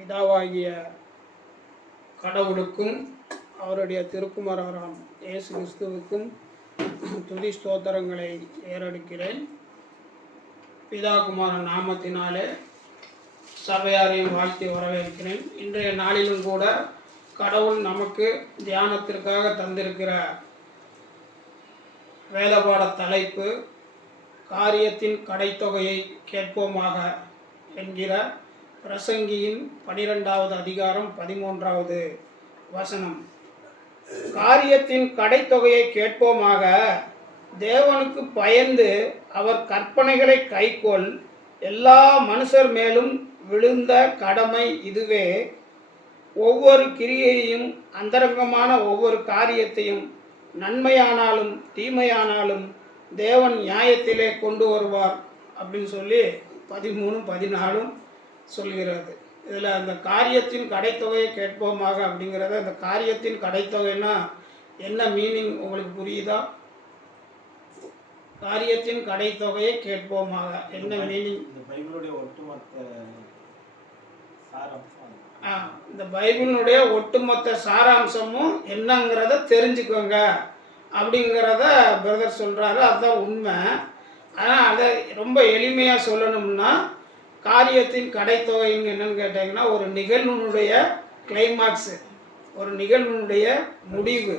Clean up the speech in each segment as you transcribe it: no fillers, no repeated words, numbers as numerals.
பிதாவாகிய கடவுளுக்கும் அவருடைய திருக்குமாரராம் இயேசு கிறிஸ்துவுக்கும் துதி ஸ்தோத்திரங்களை ஏறெடுக்கிறேன். பிதா குமாரன் நாமத்தினாலே சபையாரையும் வாழ்த்தி வரவேற்கிறேன். இன்றைய நாளிலும் கூட கடவுள் நமக்கு தியானத்திற்காக தந்திருக்கிற வேதபாட தலைப்பு காரியத்தின் கடைத்தொகையை கேட்போமாக என்கிற பிரசங்கியின் 12வது அதிகாரம் 13வது வசனம். காரியத்தின் கடைத்தொகையை கேட்போமாக, தேவனுக்கு பயந்து அவர் கற்பனைகளை கைக்கொள், எல்லா மனுஷர் மேலும் விழுந்த கடமை இதுவே, ஒவ்வொரு கிரியையையும் அந்தரங்கமான ஒவ்வொரு காரியத்தையும் நன்மையானாலும் தீமையானாலும் தேவன் நியாயத்திலே கொண்டு வருவார் அப்படின்னு சொல்லி 13-14 சொல்கிறது. இதில் அந்த காரியத்தின் கடைத்தொகையை கேட்போமாக அப்படிங்கிறத, அந்த காரியத்தின் கடைத்தொகைன்னா என்ன மீனிங் உங்களுக்கு புரியுதா? காரியத்தின் கடைத்தொகையை கேட்போமாக என்ன மீனிங்? இந்த பைபிளுடைய ஒட்டுமொத்த சாராம்சமும் என்னங்கிறத தெரிஞ்சுக்கோங்க அப்படிங்கிறத பிரதர் சொல்கிறாரு. அதுதான் உண்மை. ஆனால் அதை ரொம்ப எளிமையாக சொல்லணும்னா, காரியத்தின் கடைத்தொகைன்னு என்னன்னு கேட்டிங்கன்னா, ஒரு நிகழ்வுனுடைய கிளைமாக்ஸு, ஒரு நிகழ்வுனுடைய முடிவு,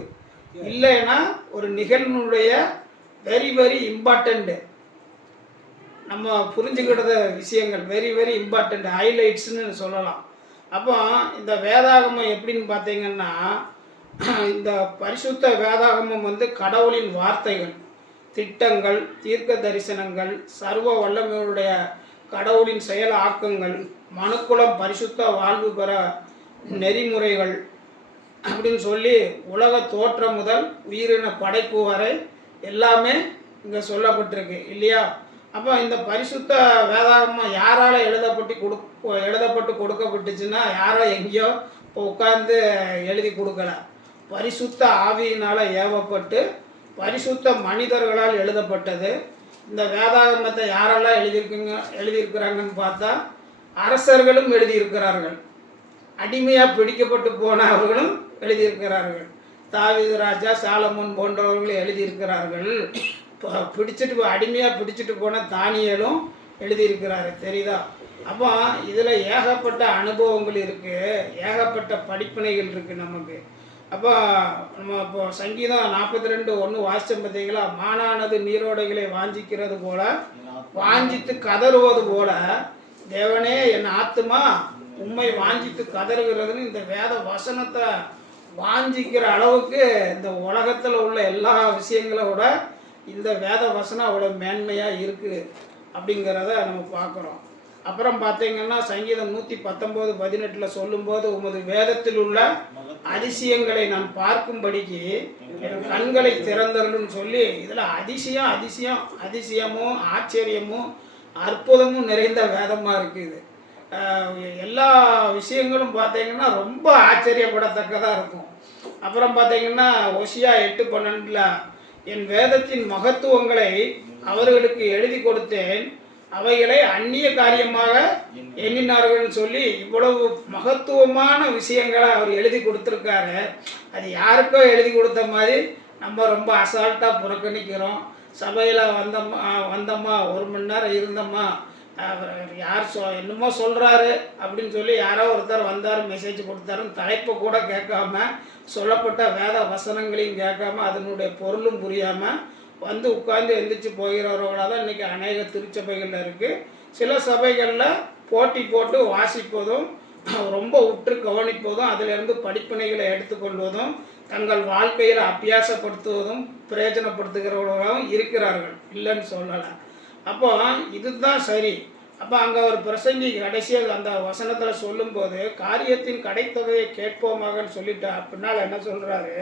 இல்லைன்னா ஒரு நிகழ்வுனுடைய வெரி வெரி இம்பார்ட்டண்ட்டு, நம்ம புரிஞ்சுக்கிட்ட விஷயங்கள் வெரி வெரி இம்பார்ட்டண்ட் ஹைலைட்ஸ்ன்னு சொல்லலாம். அப்போ இந்த வேதாகமம் எப்படின்னு பார்த்தீங்கன்னா, இந்த பரிசுத்த வேதாகமம் கடவுளின் வார்த்தைகள், திட்டங்கள், தீர்க்க தரிசனங்கள், சர்வ வல்லமையுடைய கடவுளின் செயல் ஆக்கங்கள், மனுக்குலம் பரிசுத்த வாழ்வு பெற நெறிமுறைகள் அப்படின்னு சொல்லி உலக தோற்றம் முதல் உயிரின படைப்பு வரை எல்லாமே இங்கே சொல்லப்பட்டிருக்கு இல்லையா? அப்போ இந்த பரிசுத்த வேதாகமம் யாரால் எழுதப்பட்டு கொடுக்கப்பட்டுச்சுன்னா, யாரோ எங்கேயோ இப்போ உட்கார்ந்து எழுதி கொடுக்கல. பரிசுத்த ஆவியினால் ஏவப்பட்டு பரிசுத்த மனிதர்களால் எழுதப்பட்டது. இந்த வேதாகமத்தை யாரெல்லாம் எழுதியிருக்கிறாங்கன்னு பார்த்தா, அரசர்களும் எழுதியிருக்கிறார்கள், அடிமையாக பிடிக்கப்பட்டு போனவர்களும் எழுதியிருக்கிறார்கள், தாவீது ராஜா, சாலமோன் போன்றவர்களும் எழுதியிருக்கிறார்கள், அடிமையாக பிடிச்சிட்டு போன தானியேலும் எழுதியிருக்கிறாரு. தெரியுதா? அப்போ இதில் ஏகப்பட்ட அனுபவங்கள் இருக்குது, ஏகப்பட்ட படிப்பினைகள் இருக்குது நமக்கு. அப்போ நம்ம இப்போ சங்கீதம் 42:1 வாசித்தோம் பார்த்தீங்களா? மானானது நீரோடைகளை வாஞ்சிக்கிறது போல, வாஞ்சித்து கதறுவது போல, தேவனே என் ஆத்துமா உண்மை வாஞ்சித்து கதறுகிறதுன்னு இந்த வேத வசனத்தை வாஞ்சிக்கிற அளவுக்கு இந்த உலகத்தில் உள்ள எல்லா விஷயங்களோட இந்த வேத வசனம் அவ்வளோ மேன்மையாக இருக்குது அப்படிங்கிறத நம்ம பார்க்குறோம். அப்புறம் பார்த்தீங்கன்னா, சங்கீதம் 119:18 சொல்லும்போது, உமது வேதத்தில் உள்ள அதிசயங்களை நான் பார்க்கும்படிக்கு என் கண்களை திறந்தருன்னு சொல்லி, இதில் அதிசயமும் ஆச்சரியமும் அற்புதமும் நிறைந்த வேதமாக இருக்குது. எல்லா விஷயங்களும் பார்த்தீங்கன்னா ரொம்ப ஆச்சரியப்படத்தக்கதாக இருக்கும். அப்புறம் பார்த்தீங்கன்னா, ஓசியா 8:12 என் வேதத்தின் மகத்துவங்களை அவர்களுக்கு எழுதி கொடுத்தேன், அவைகளை அந்நிய காரியமாக எண்ணினார்கள்னு சொல்லி இவ்வளவு மகத்துவமான விஷயங்களை அவர் எழுதி கொடுத்துருக்காரு. அது யாருக்கோ எழுதி கொடுத்த மாதிரி நம்ம ரொம்ப அசால்ட்டாக புறக்கணிக்கிறோம். சபையில் வந்தோமா 1 மணி நேரம் இருந்தோமா, யார் என்னமோ சொல்கிறாரு அப்படின்னு சொல்லி யாரோ ஒருத்தர் வந்தார், மெசேஜ் கொடுத்தாருன்னு தலைப்பை கூட கேட்காம, சொல்லப்பட்ட வேத வசனங்களையும் கேட்காம, அதனுடைய பொருளும் புரியாமல் வந்து உட்கார்ந்து எந்திரிச்சு போகிறவர்களாக தான் இன்றைக்கி அநேக திருச்சபைகளில் இருக்குது. சில சபைகளில் போட்டி போட்டு வாசிப்பதும், ரொம்ப உற்று கவனிப்பதும், அதிலிருந்து படிப்பினைகளை எடுத்துக்கொள்வதும், தங்கள் வாழ்க்கையில் அபியாசப்படுத்துவதும் பிரயோஜனப்படுத்துகிறவர்களாகவும் இருக்கிறார்கள், இல்லைன்னு சொல்லலை. அப்போ இதுதான் சரி. அப்போ அங்கே ஒரு பிரசங்கி கடைசியாக அந்த வசனத்தில் சொல்லும்போது, காரியத்தின் கடைத்தொகையை கேட்போமாகன்னு சொல்லிட்டா பின்னால் என்ன சொல்கிறாரு?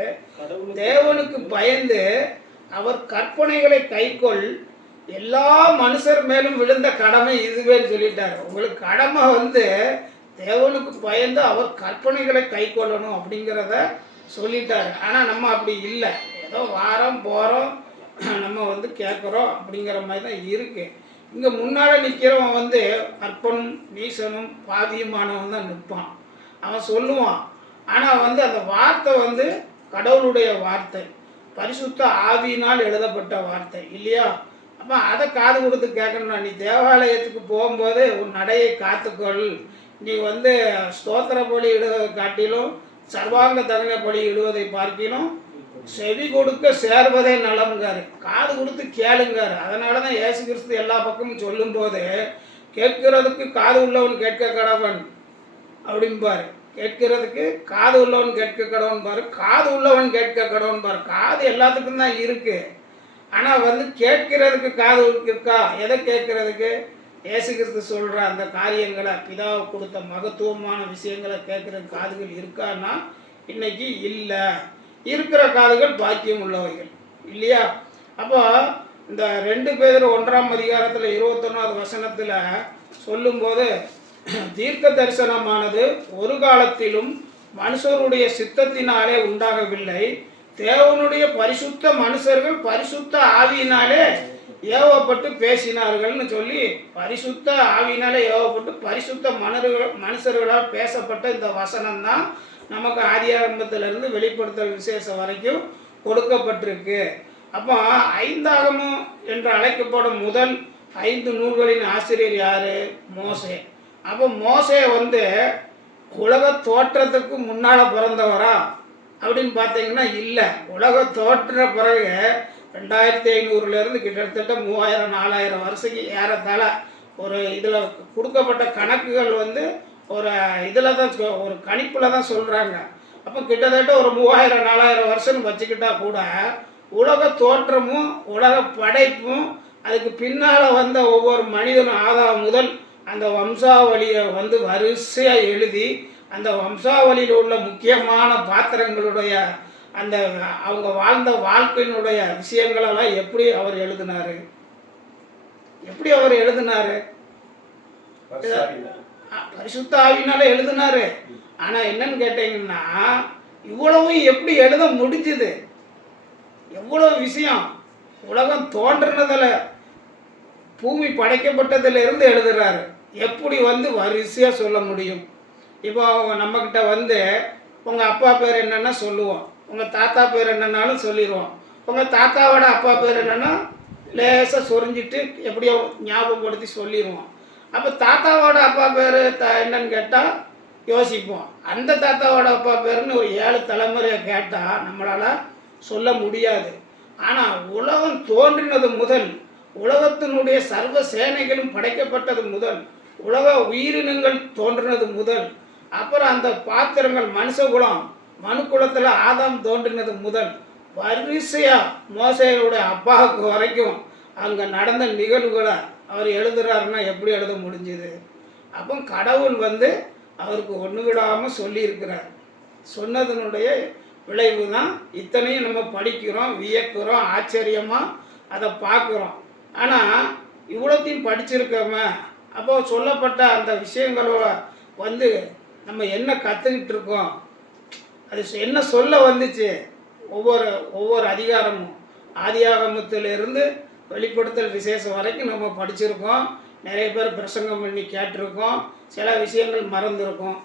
தேவனுக்கு பயந்து அவர் கற்பனைகளை கைக்கொள், எல்லா மனுஷர் மேலும் விழுந்த கடமை இதுவேன்னு சொல்லிட்டார். உங்களுக்கு கடமை தேவனுக்கு பயந்து அவர் கற்பனைகளை கைக்கொள்ளணும் அப்படிங்கிறத சொல்லிட்டார். ஆனால் நம்ம அப்படி இல்லை, ஏதோ வாரம் போகிறோம், நம்ம கேட்குறோம் அப்படிங்கிற மாதிரி தான் இருக்குது. இங்கே முன்னால் நிற்கிறவன் வந்து அற்பனும் நீசனும் பாதியுமானவன் தான் நிற்பான். அவன் சொல்லுவான். ஆனால் வந்து அந்த வார்த்தை வந்து கடவுளுடைய வார்த்தை, பரிசுத்த ஆவியினால் எழுதப்பட்ட வார்த்தை இல்லையா? அப்போ அதை காது கொடுத்து கேட்கணும்னா, நீ தேவாலயத்துக்கு போகும்போது உன் நடையை காத்துக்கொள், நீ வந்து ஸ்தோத்திர பலி இடுவதை காட்டிலும் சர்வாங்க தகன பலி இடுவதை பார்க்கிலும் செவி கொடுக்க சேர்வதே நலம்ங்காரு. காது கொடுத்து கேளுங்காரு. அதனால தான் இயேசு கிறிஸ்து எல்லா பக்கமும் சொல்லும்போது கேட்கிறதுக்கு காது உள்ளவன் கேட்க கடவன் அப்படிம்பாரு. கேட்கிறதுக்கு காது உள்ளவன் கேட்க கடவன் பாரு, காது உள்ளவன் கேட்க கடவன் பாரு. காது எல்லாத்துக்கும் தான் இருக்கு. ஆனால் வந்து கேட்கிறதுக்கு காது இருக்கா? எதை கேட்கறதுக்கு? இயேசு கிறிஸ்து சொல்கிற அந்த காரியங்களை, பிதாவை கொடுத்த மகத்துவமான விஷயங்களை கேட்குறதுக்கு காதுகள் இருக்கான்னா இன்னைக்கு இல்லை. இருக்கிற காதுகள் பாக்கியம் உள்ளவைகள் இல்லையா? அப்போ இந்த 2 பேர் 1ஆம் அதிகாரத்தில் 21வது வசனத்தில் சொல்லும்போது, தீர்க்க தரிசனமானது ஒரு காலத்திலும் மனுஷருடைய சித்தத்தினாலே உண்டாகவில்லை, தேவனுடைய பரிசுத்த மனுஷர்கள் பரிசுத்த ஆவியினாலே ஏவப்பட்டு பேசினார்கள்னு சொல்லி, பரிசுத்த ஆவியினாலே ஏவப்பட்டு பரிசுத்த மனுஷர்களால் பேசப்பட்ட இந்த வசனம் தான் நமக்கு ஆதி ஆரம்பத்திலிருந்து வெளிப்படுத்தல் விசேஷம் வரைக்கும் கொடுக்கப்பட்டிருக்கு. அப்போ 5ஆகமம் என்று அழைக்கப்படும் முதல் 5 நூல்களின் ஆசிரியர் யாரு? மோசே. அப்போ மோசே வந்து உலக தோற்றத்துக்கு முன்னால் பிறந்தவரா அப்படின்னு பார்த்தீங்கன்னா இல்லை. உலக தோற்ற பிறகு 2500லேருந்து கிட்டத்தட்ட 3000-4000 வருஷத்துக்கு ஏறத்தாழ ஒரு இதில் கொடுக்கப்பட்ட கணக்குகள் வந்து ஒரு இதில் தான், ஒரு கணிப்பில் தான் சொல்கிறாங்க. அப்போ கிட்டத்தட்ட ஒரு 3000-4000 வருஷம்னு வச்சுக்கிட்டா கூட உலக தோற்றமும் உலக படைப்பும் அதுக்கு பின்னால் வந்த ஒவ்வொரு மனிதனும் ஆதாம் முதல் அந்த வம்சாவளியை வந்து வரிசையாக எழுதி, அந்த வம்சாவளியில் உள்ள முக்கியமான பாத்திரங்களுடைய அந்த அவங்க வாழ்ந்த வாழ்க்கையினுடைய விஷயங்களெல்லாம் எப்படி அவர் எழுதினார்? எப்படி அவர் எழுதினார்? பரிசுத்த ஆவியினால எழுதினாரு. ஆனால் என்னன்னு கேட்டீங்கன்னா, இவ்வளவும் எப்படி எழுத முடிஞ்சுது? எவ்வளவு விஷயம்! உலகம் தோன்றினதில், பூமி படைக்கப்பட்டதிலிருந்து எழுதுறாரு. எப்படி வந்து வரிசையாக சொல்ல முடியும்? இப்போ அவங்க நம்மக்கிட்ட வந்து உங்கள் அப்பா பேர் என்னென்னா சொல்லுவோம், உங்கள் தாத்தா பேர் என்னன்னாலும் சொல்லிடுவோம். உங்கள் தாத்தாவோட அப்பா பேர் என்னென்னா லேசாக சொரிஞ்சிட்டு எப்படியோ ஞாபகப்படுத்தி சொல்லிடுவோம். அப்போ தாத்தாவோட அப்பா பேர் என்னன்னு கேட்டால் யோசிப்போம். அந்த தாத்தாவோட அப்பா பேருன்னு ஒரு 7 தலைமுறையை கேட்டால் நம்மளால் சொல்ல முடியாது. ஆனால் உலகம் தோன்றினது முதல், உலகத்தினுடைய சர்வ சேனைகளும் படைக்கப்பட்டது முதல், உலக உயிரினங்கள் தோன்றினது முதல், அப்புறம் அந்த பாத்திரங்கள் மனுஷகுலம் மனுக்குலத்தில் ஆதாம் தோன்றினது முதல் வரிசையாக மோசேயுடைய அப்பாவுக்கு வரைக்கும் அங்கே நடந்த நிகழ்வுகளை அவர் எழுதுறாருன்னா எப்படி எழுத முடிஞ்சுது? அப்போ கடவுள் வந்து அவருக்கு ஒன்று விடாமல் சொல்லியிருக்கிறார். சொன்னதனுடைய விளைவு தான் இத்தனையும் நம்ம படிக்கிறோம், வியக்கிறோம், ஆச்சரியமாக அதை பார்க்குறோம். ஆனால் இவ்வளோத்தையும் படிச்சிருக்கோமே, அப்போ சொல்லப்பட்ட அந்த விஷயங்களோட வந்து நம்ம என்ன கற்றுக்கிட்டு இருக்கோம்? அது என்ன சொல்ல வந்துச்சு? ஒவ்வொரு அதிகாரமும் ஆதியாகமத்திலிருந்து வெளிப்படுத்தல் விசேஷம் வரைக்கும் நம்ம படிச்சிருக்கோம். நிறைய பேர் பிரசங்கம் பண்ணி கேட்டிருக்கோம். சில விஷயங்கள் மறந்துருக்கோம்.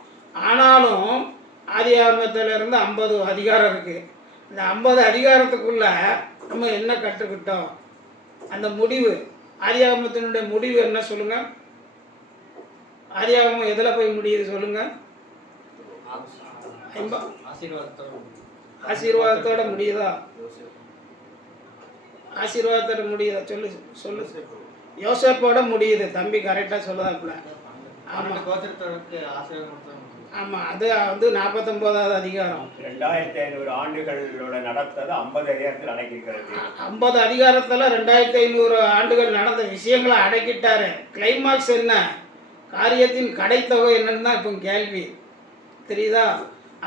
ஆனாலும் ஆதியாகமத்திலிருந்து 50 அதிகாரம் இருக்குது. இந்த 50 அதிகாரத்துக்குள்ளே நம்ம என்ன கற்றுக்கிட்டோம்? அந்த முடிவு, ஆதியாகமத்தினுடைய முடிவு என்ன சொல்லுங்கள்? ஆதியாகமம் எதில் போய் முடியுது சொல்லுங்கள்? ஆசீர்வாதத்தோட முடியுதா? ஆசீர்வாதத்தோட முடியுதா? சொல்லு. யோசேப்போட முடியுது. தம்பி கரெக்டாக சொல்லுதாப்புல. ஆமாம் ஆமாம், அது வந்து 49வது அதிகாரம். 2500 ஆண்டுகளோட நடத்தது 50 அதிகாரத்தில் அடக்கியிருக்கிறது. 50 அதிகாரத்தில் 2500 ஆண்டுகள் நடந்த விஷயங்களை அடக்கிட்டாரு. கிளைமாக்ஸ் என்ன? காரியத்தின் கடைத்தொகை என்னன்னு தான் இப்போ கேள்வி. தெரியுதா?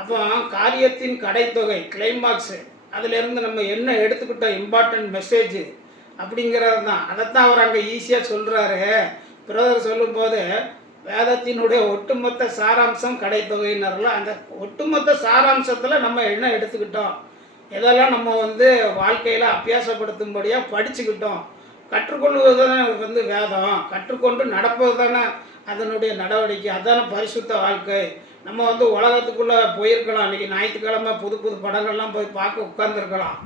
அப்போ காரியத்தின் கடைத்தொகை கிளைமாக்ஸு, அதிலேருந்து நம்ம என்ன எடுத்துக்கிட்டோம் இம்பார்ட்டன்ட் மெசேஜ் அப்படிங்கிறது தான். அதைத்தான் அவர் அங்கே ஈஸியாக சொல்கிறாரு. பிரதர் சொல்லும்போது வேதத்தினுடைய ஒட்டுமொத்த சாராம்சம் கடைத்தொகையினரில் அந்த ஒட்டுமொத்த சாராம்சத்தில் நம்ம என்ன எடுத்துக்கிட்டோம், எதெல்லாம் நம்ம வந்து வாழ்க்கையில் அபியாசப்படுத்தும்படியாக படிச்சுக்கிட்டோம் கற்றுக்கொள்வது தானே வந்து வேதம். கற்றுக்கொண்டு நடப்பது தானே அதனுடைய நடவடிக்கை. அதான பரிசுத்த வாழ்க்கை. நம்ம வந்து உலகத்துக்குள்ளே போயிருக்கலாம். இன்றைக்கி ஞாயிற்றுக்கிழமை புது புது படங்கள்லாம் போய் பார்க்க உட்காந்துருக்கலாம்.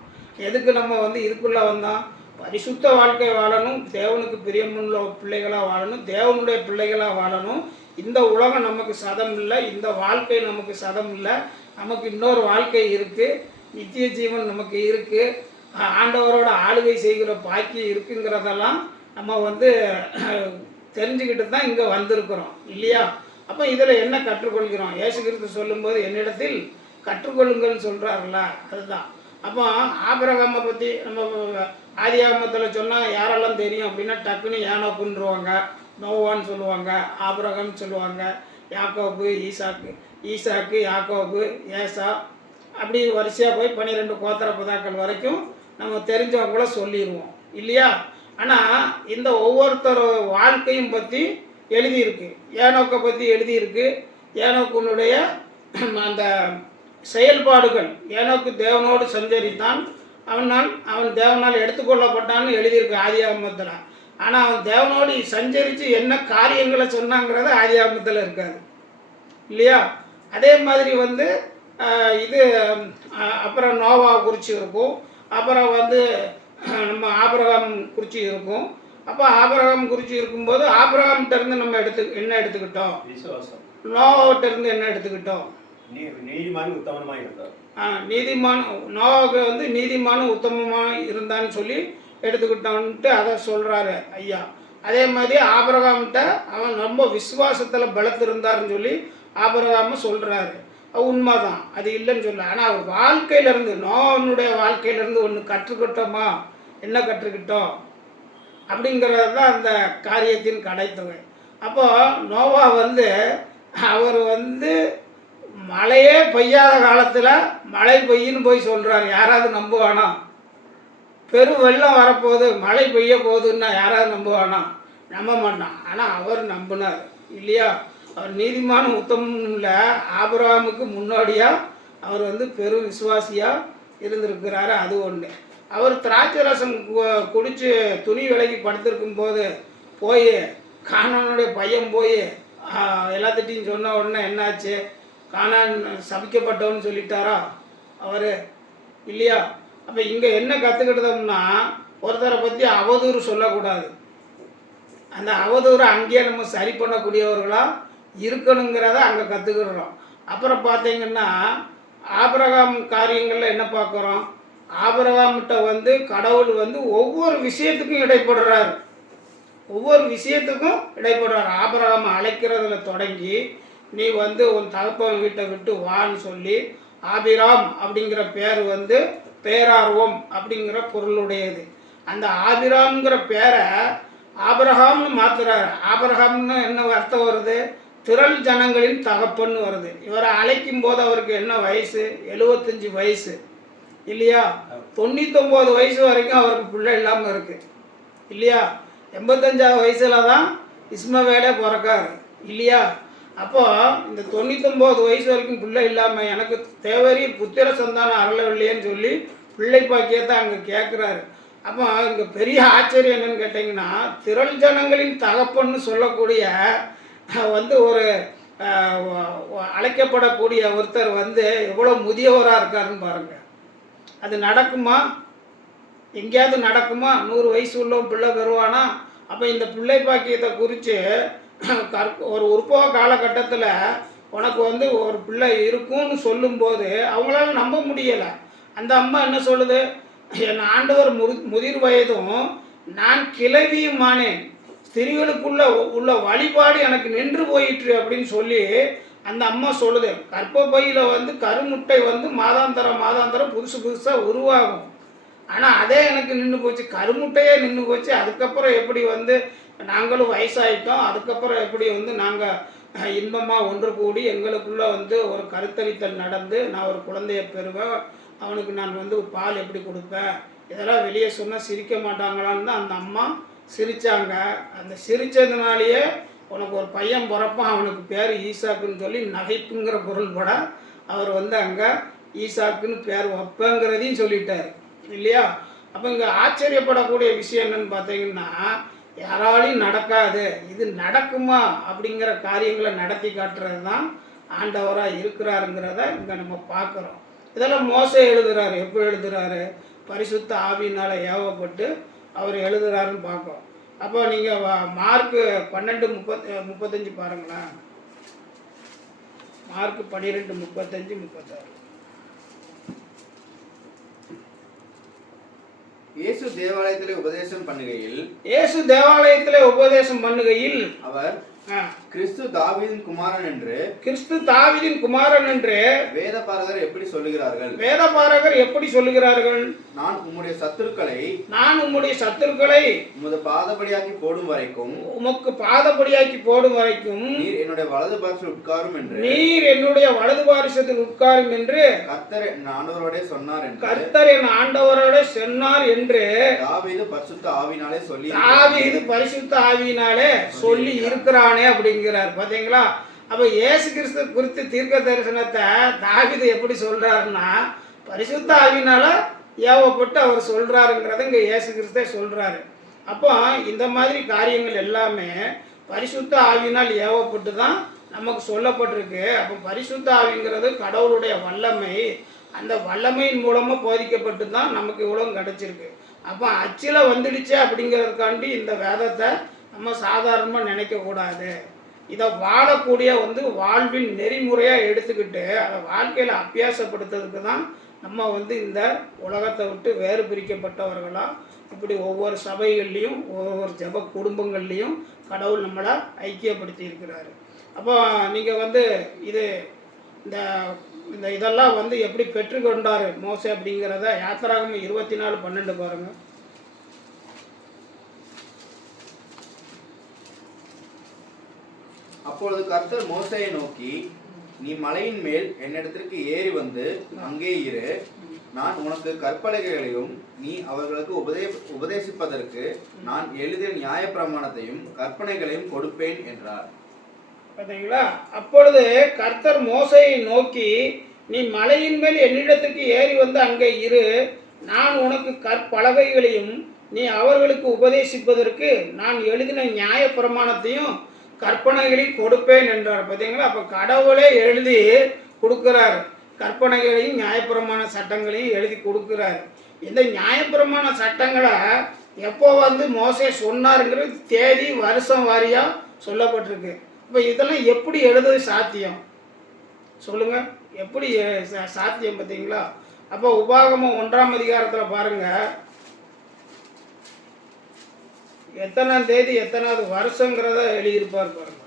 எதுக்கு நம்ம வந்து இதுக்குள்ளே வந்தோம்? பரிசுத்த வாழ்க்கை வாழணும், தேவனுக்கு பிரியமுள்ள பிள்ளைகளாக வாழணும், தேவனுடைய பிள்ளைகளாக வாழணும். இந்த உலகம் நமக்கு சதம் இல்லை, இந்த வாழ்க்கை நமக்கு சதம் இல்லை. நமக்கு இன்னொரு வாழ்க்கை இருக்குது, நித்திய ஜீவன் நமக்கு இருக்குது, ஆண்டவரோட ஆளுகை செய்கிற பாக்கியம் இருக்குங்கிறதெல்லாம் நம்ம வந்து தெரிஞ்சுக்கிட்டு தான் இங்கே வந்திருக்கிறோம் இல்லையா? அப்போ இதில் என்ன கற்றுக்கொள்கிறோம்? இயேசு கிறிஸ்து சொல்லும்போது என்னிடத்தில் கற்றுக்கொள்ளுங்கள்னு சொல்கிறாருல்ல, அதுதான். அப்போ ஆபிரகாமை பற்றி நம்ம ஆதியாகமத்தில் சொன்னால் யாரெல்லாம் தெரியும் அப்படின்னா டக்குன்னு ஏனோக்குன்றுவாங்க, நோவான்னு சொல்லுவாங்க, ஆபிரகாம்னு சொல்லுவாங்க, யாக்கோபு, ஈசாக்கு, யாக்கோபு, ஏசா, அப்படி வரிசையாக போய் 12 கோத்திர பிதாக்கள் வரைக்கும் நம்ம தெரிஞ்சவங்கள சொல்லிடுவோம் இல்லையா? ஆனால் இந்த ஒவ்வொருத்தர் வாழ்க்கையும் பற்றி எழுதியிருக்கு. ஏனோக்கை பற்றி எழுதியிருக்கு. ஏனோக்குனுடைய அந்த செயல்பாடுகள், ஏனோக்கு தேவனோடு சஞ்சரித்தான், அவன் தேவனால் எடுத்துக்கொள்ளப்பட்டான்னு எழுதியிருக்கு ஆதியாகமத்தில். ஆனால் அவன் தேவனோடு சஞ்சரித்து என்ன காரியங்களை சொன்னாங்கிறது ஆதியாகமத்தில் இருக்காது இல்லையா? அதே மாதிரி வந்து இது அப்புறம் நோவா குறித்து இருக்கும், அப்புறம் வந்து நம்ம ஆபிரகாம் குறித்து இருக்கும். அப்போ ஆபிரகாம் குறித்து இருக்கும்போது ஆபிரகாம்கிட்டருந்து நம்ம என்ன எடுத்துக்கிட்டோம்? நோவாவிட்டிருந்து என்ன எடுத்துக்கிட்டோம்? நீதிமான் உத்தமமாக இருந்தார். நீதிமான் நோவாவுக்கு வந்து நீதிமானும் உத்தமமாக இருந்தான்னு சொல்லி எடுத்துக்கிட்டோன்ட்டு அதை சொல்கிறாரு ஐயா. அதே மாதிரி ஆபிரகாம்கிட்ட அவன் ரொம்ப விசுவாசத்தில் பலத்திருந்தாருன்னு சொல்லி ஆபிரகாம சொல்கிறாரு. உண்மைதான், அது இல்லைன்னு சொல்ல. ஆனால் அவர் வாழ்க்கையிலேருந்து, நோவனுடைய வாழ்க்கையிலேருந்து ஒன்று கற்றுக்கிட்டோமா? என்ன கற்றுக்கிட்டோம் அப்படிங்கிறது தான் அந்த காரியத்தின் கடைத்தொகை. அப்போ நோவா வந்து அவர் வந்து மழையே பெய்யாத காலத்தில் மழை பெய்யுன்னு போய் சொல்கிறார். யாராவது நம்புவானா? பெரும் வெள்ளம் வரப்போகுது, மழை பெய்ய போகுதுன்னா யாராவது நம்புவானா? நம்ப மாட்டான். ஆனால் அவர் நம்பினார் இல்லையா? அவர் நீதிமான உத்தமம்ல ஆபிரகாமுக்கு முன்னோடியாக அவர் வந்து பெரும் விசுவாசியாக இருந்திருக்கிறாரு. அது ஒன்று. அவர் திராட்சை ரசம் குடித்து துணி விலைக்கு படுத்திருக்கும் போது போய் கானானுடைய பையன் போய் எல்லாத்திட்டையும் சொன்ன உடனே என்னாச்சு? கானான் சபிக்கப்பட்டவன்னு சொல்லிட்டாரா அவர் இல்லையா? அப்போ இங்கே என்ன கற்றுக்கிட்டோம்னா, ஒருத்தரை பற்றி அவதூறு சொல்லக்கூடாது. அந்த அவதூறு அங்கேயே நம்ம சரி பண்ணக்கூடியவர்களாக இருக்கணுங்கிறத அங்கே கற்றுக்கிறோம். அப்புறம் பார்த்தீங்கன்னா ஆபிரகாம் காரியங்களில் என்ன பார்க்குறோம்? ஆபிரகாம்கிட்ட வந்து கடவுள் வந்து ஒவ்வொரு விஷயத்துக்கும் இடைப்படுறார். ஒவ்வொரு விஷயத்துக்கும் இடைப்படுறார். ஆபிரகாம் அழைக்கிறதுல தொடங்கி நீ வந்து உன் தகப்பன் வீட்டை விட்டு வான்னு சொல்லி, ஆபிராம் அப்படிங்கிற பேர் வந்து பேரார்வம் அப்படிங்கிற பொருளுடையது. அந்த ஆபிராம்ங்கிற பேரை ஆபிரகாம்னு மாற்றுறாரு. ஆபிரகாம்னு என்ன அர்த்தம் வருது? திரள் ஜனங்களின் தகப்பன்னு வருது. இவரை அழைக்கும் போது அவருக்கு என்ன வயசு? 75 வயசு இல்லையா? 99 வயசு வரைக்கும் அவருக்கு பிள்ளை இல்லாமல் இருக்குது இல்லையா? 85வது வயசில் தான் இஸ்மவேலே பிறக்காரு இல்லையா? அப்போது இந்த 99 வயசு வரைக்கும் பிள்ளை இல்லாமல் எனக்கு தேவரீர் புத்திர சந்தானம் அருளவில்லையேன்னு சொல்லி பிள்ளை பாக்கியத்தை அங்கே கேட்குறாரு. அப்போ இங்கே பெரிய ஆச்சரியம் என்னன்னு கேட்டிங்கன்னா, திரள் ஜனங்களின் தகப்பன்னு சொல்லக்கூடிய வந்து ஒரு அழைக்கப்படக்கூடிய ஒருத்தர் வந்து எவ்வளோ முதியவராக இருக்காருன்னு பாருங்கள். அது நடக்குமா? எங்கேயாவது நடக்குமா? 100 வயசு உள்ள பிள்ளை பெறுவானா? அப்போ இந்த பிள்ளை பாக்கியத்தை குறித்து ஒரு உற்பவ காலகட்டத்தில் உனக்கு வந்து ஒரு பிள்ளை இருக்கும்னு சொல்லும்போது அவங்களால நம்ப முடியலை. அந்த அம்மா என்ன சொல்லுது? என் ஆண்டவர் முதிர் வயதும் நான் கிளவியுமானேன், ஸ்திரீகளுக்குள்ள உள்ள வழிபாடு எனக்கு நின்று போயிற்று அப்படின்னு சொல்லி அந்த அம்மா சொல்லுது. கர்ப்பப்பையில் வந்து கருமுட்டை வந்து மாதாந்தரம் புதுசாக உருவாகும். ஆனால் அதே எனக்கு நின்று போச்சு, கருமுட்டையே நின்று போச்சு. அதுக்கப்புறம் எப்படி வந்து நாங்களும் வயசாகிட்டோம், அதுக்கப்புறம் எப்படி வந்து நாங்கள் இன்பமாக ஒன்று கூடி எங்களுக்குள்ளே வந்து ஒரு கருத்தரித்தல் நடந்து நான் ஒரு குழந்தைய பெறுவேன், அவனுக்கு நான் வந்து பால் எப்படி கொடுப்பேன், இதெல்லாம் வெளியே சொன்னால் சிரிக்க மாட்டாங்களான்னு தான் அந்த அம்மா சிரித்தாங்க. அந்த சிரித்ததுனாலேயே உனக்கு ஒரு பையன் பிறப்பான், அவனுக்கு பேர் ஈசாக்குன்னு சொல்லி நகைப்புங்கிற பொருள் பட அவர் வந்து அங்கே ஈசாக்குன்னு பேர் வைப்பேங்கிறதையும் சொல்லிட்டார் இல்லையா? அப்போ இங்கே ஆச்சரியப்படக்கூடிய விஷயம் என்னன்னு பார்த்தீங்கன்னா, யாராலையும் நடக்காது, இது நடக்குமா அப்படிங்கிற காரியங்களை நடத்தி காட்டுறது தான் ஆண்டவராக இருக்கிறாருங்கிறத இங்கே நம்ம பார்க்குறோம். இதெல்லாம் மோசே எழுதுறாரு. எப்போ எழுதுறாரு? பரிசுத்த ஆவியினால் ஏவப்பட்டு அவர் எழுதுறாருன்னு பார்க்கோம். அப்போ நீங்கள் மார்க்கு 12:35 பாருங்களேன். மார்க்கு 12:35-36. இயேசு தேவாலயத்திலே உபதேசம் பண்ணுகையில் அவர் கிறிஸ்து தாவீதின் குமாரன் என்று வேதபாரகர் எப்படி சொல்லுகிறார்கள்? நான் உம்முடைய சத்துருக்களை உமது பாதபடியாக்கி போடும் வரைக்கும் நீர் என்னுடைய வலது பாரிசத்தில் உட்காரும் என்று கர்த்தர் என் ஆண்டவரோட சொன்னார் என்று தாவீது பரிசுத்த ஆவியினாலே சொல்லி இருக்கிறானே அப்படிங்கிறார். பாத்தீங்களா? அப்ப இயேசு கிறிஸ்து குறித்து தீர்க்க தரிசனத்தை தாவீது எப்படி சொல்றாருன்னா, பரிசுத்த ஆவியினால ஏவப்பட்டு அவர் சொல்றாருங்கிறத இங்க இயேசு கிறிஸ்தே சொல்றாரு. அப்போ இந்த மாதிரி காரியங்கள் எல்லாமே பரிசுத்த ஆவியினால் ஏவப்பட்டு தான் நமக்கு சொல்லப்பட்டிருக்கு. அப்போ பரிசுத்த ஆவிங்கிறது கடவுளுடைய வல்லமை. அந்த வல்லமையின் மூலமா போதிக்கப்பட்டு தான் நமக்கு இவ்வளவு கிடைச்சிருக்கு. அப்போ அச்சில் வந்துடுச்சு அப்படிங்கிறதுக்காண்டி இந்த வேதத்தை நம்ம சாதாரணமாக நினைக்கக்கூடாது. இதை வாழக்கூடிய வாழ்வின் நெறிமுறையாக எடுத்துக்கிட்டு அதை வாழ்க்கையில் அபியாசப்படுத்துறதுக்கு தான் நம்ம இந்த உலகத்தை விட்டு வேறு பிரிக்கப்பட்டவர்களாக இப்படி ஒவ்வொரு சபைகள்லையும் ஒவ்வொரு ஜப குடும்பங்கள்லையும் கடவுள் நம்மளை ஐக்கியப்படுத்தி இருக்கிறாரு. அப்போ நீங்கள் இது இந்த இதெல்லாம் எப்படி பெற்றுக்கொண்டார் மோசே அப்படிங்கிறத யாத்திராகமம் 24:12 பாருங்கள். அப்பொழுது கர்த்தர் மோசேயை நோக்கி, நீ மலையின் மேல் என்னிடத்திற்கு ஏறி வந்து அங்கே இரு. நான் உனக்கு கற்பலகைகளையும் நீ அவர்களுக்கு உபதேசிப்பதற்கு நான் எழுதிய நியாயப்பிரமாணத்தையும் கற்பனைகளையும் கொடுப்பேன் என்றார். பார்த்தீங்களா? அப்பொழுது கர்த்தர் மோசேயை நோக்கி, நீ மலையின் மேல் என்னிடத்துக்கு ஏறி வந்து அங்கே இரு. நான் உனக்கு கற்பலகைகளையும் நீ அவர்களுக்கு உபதேசிப்பதற்கு நான் எழுதின நியாயப்பிரமாணத்தையும் கற்பனைகளையும் கொடுப்பேன் என்றார். பார்த்தீங்களா? அப்போ கடவுளே எழுதி கொடுக்குறாரு. கற்பனைகளையும் நியாயப்பிரமாண சட்டங்களையும் எழுதி கொடுக்குறாரு. இந்த நியாயப்பிரமாண சட்டங்களை எப்போ மோசே சொன்னாருங்கிறது தேதி வருஷம் வாரியாக சொல்லப்பட்டிருக்கு. இப்போ இதெல்லாம் எப்படி எழுதுறது சாத்தியம் சொல்லுங்க? எப்படி சாத்தியம்? பார்த்தீங்களா? அப்போ உபாகமம் 1ஆம் அதிகாரத்தில் பாருங்க, எத்தனாம் தேதி எத்தனாவது வருஷங்கிறத எழுதியிருப்பார் பாருங்க.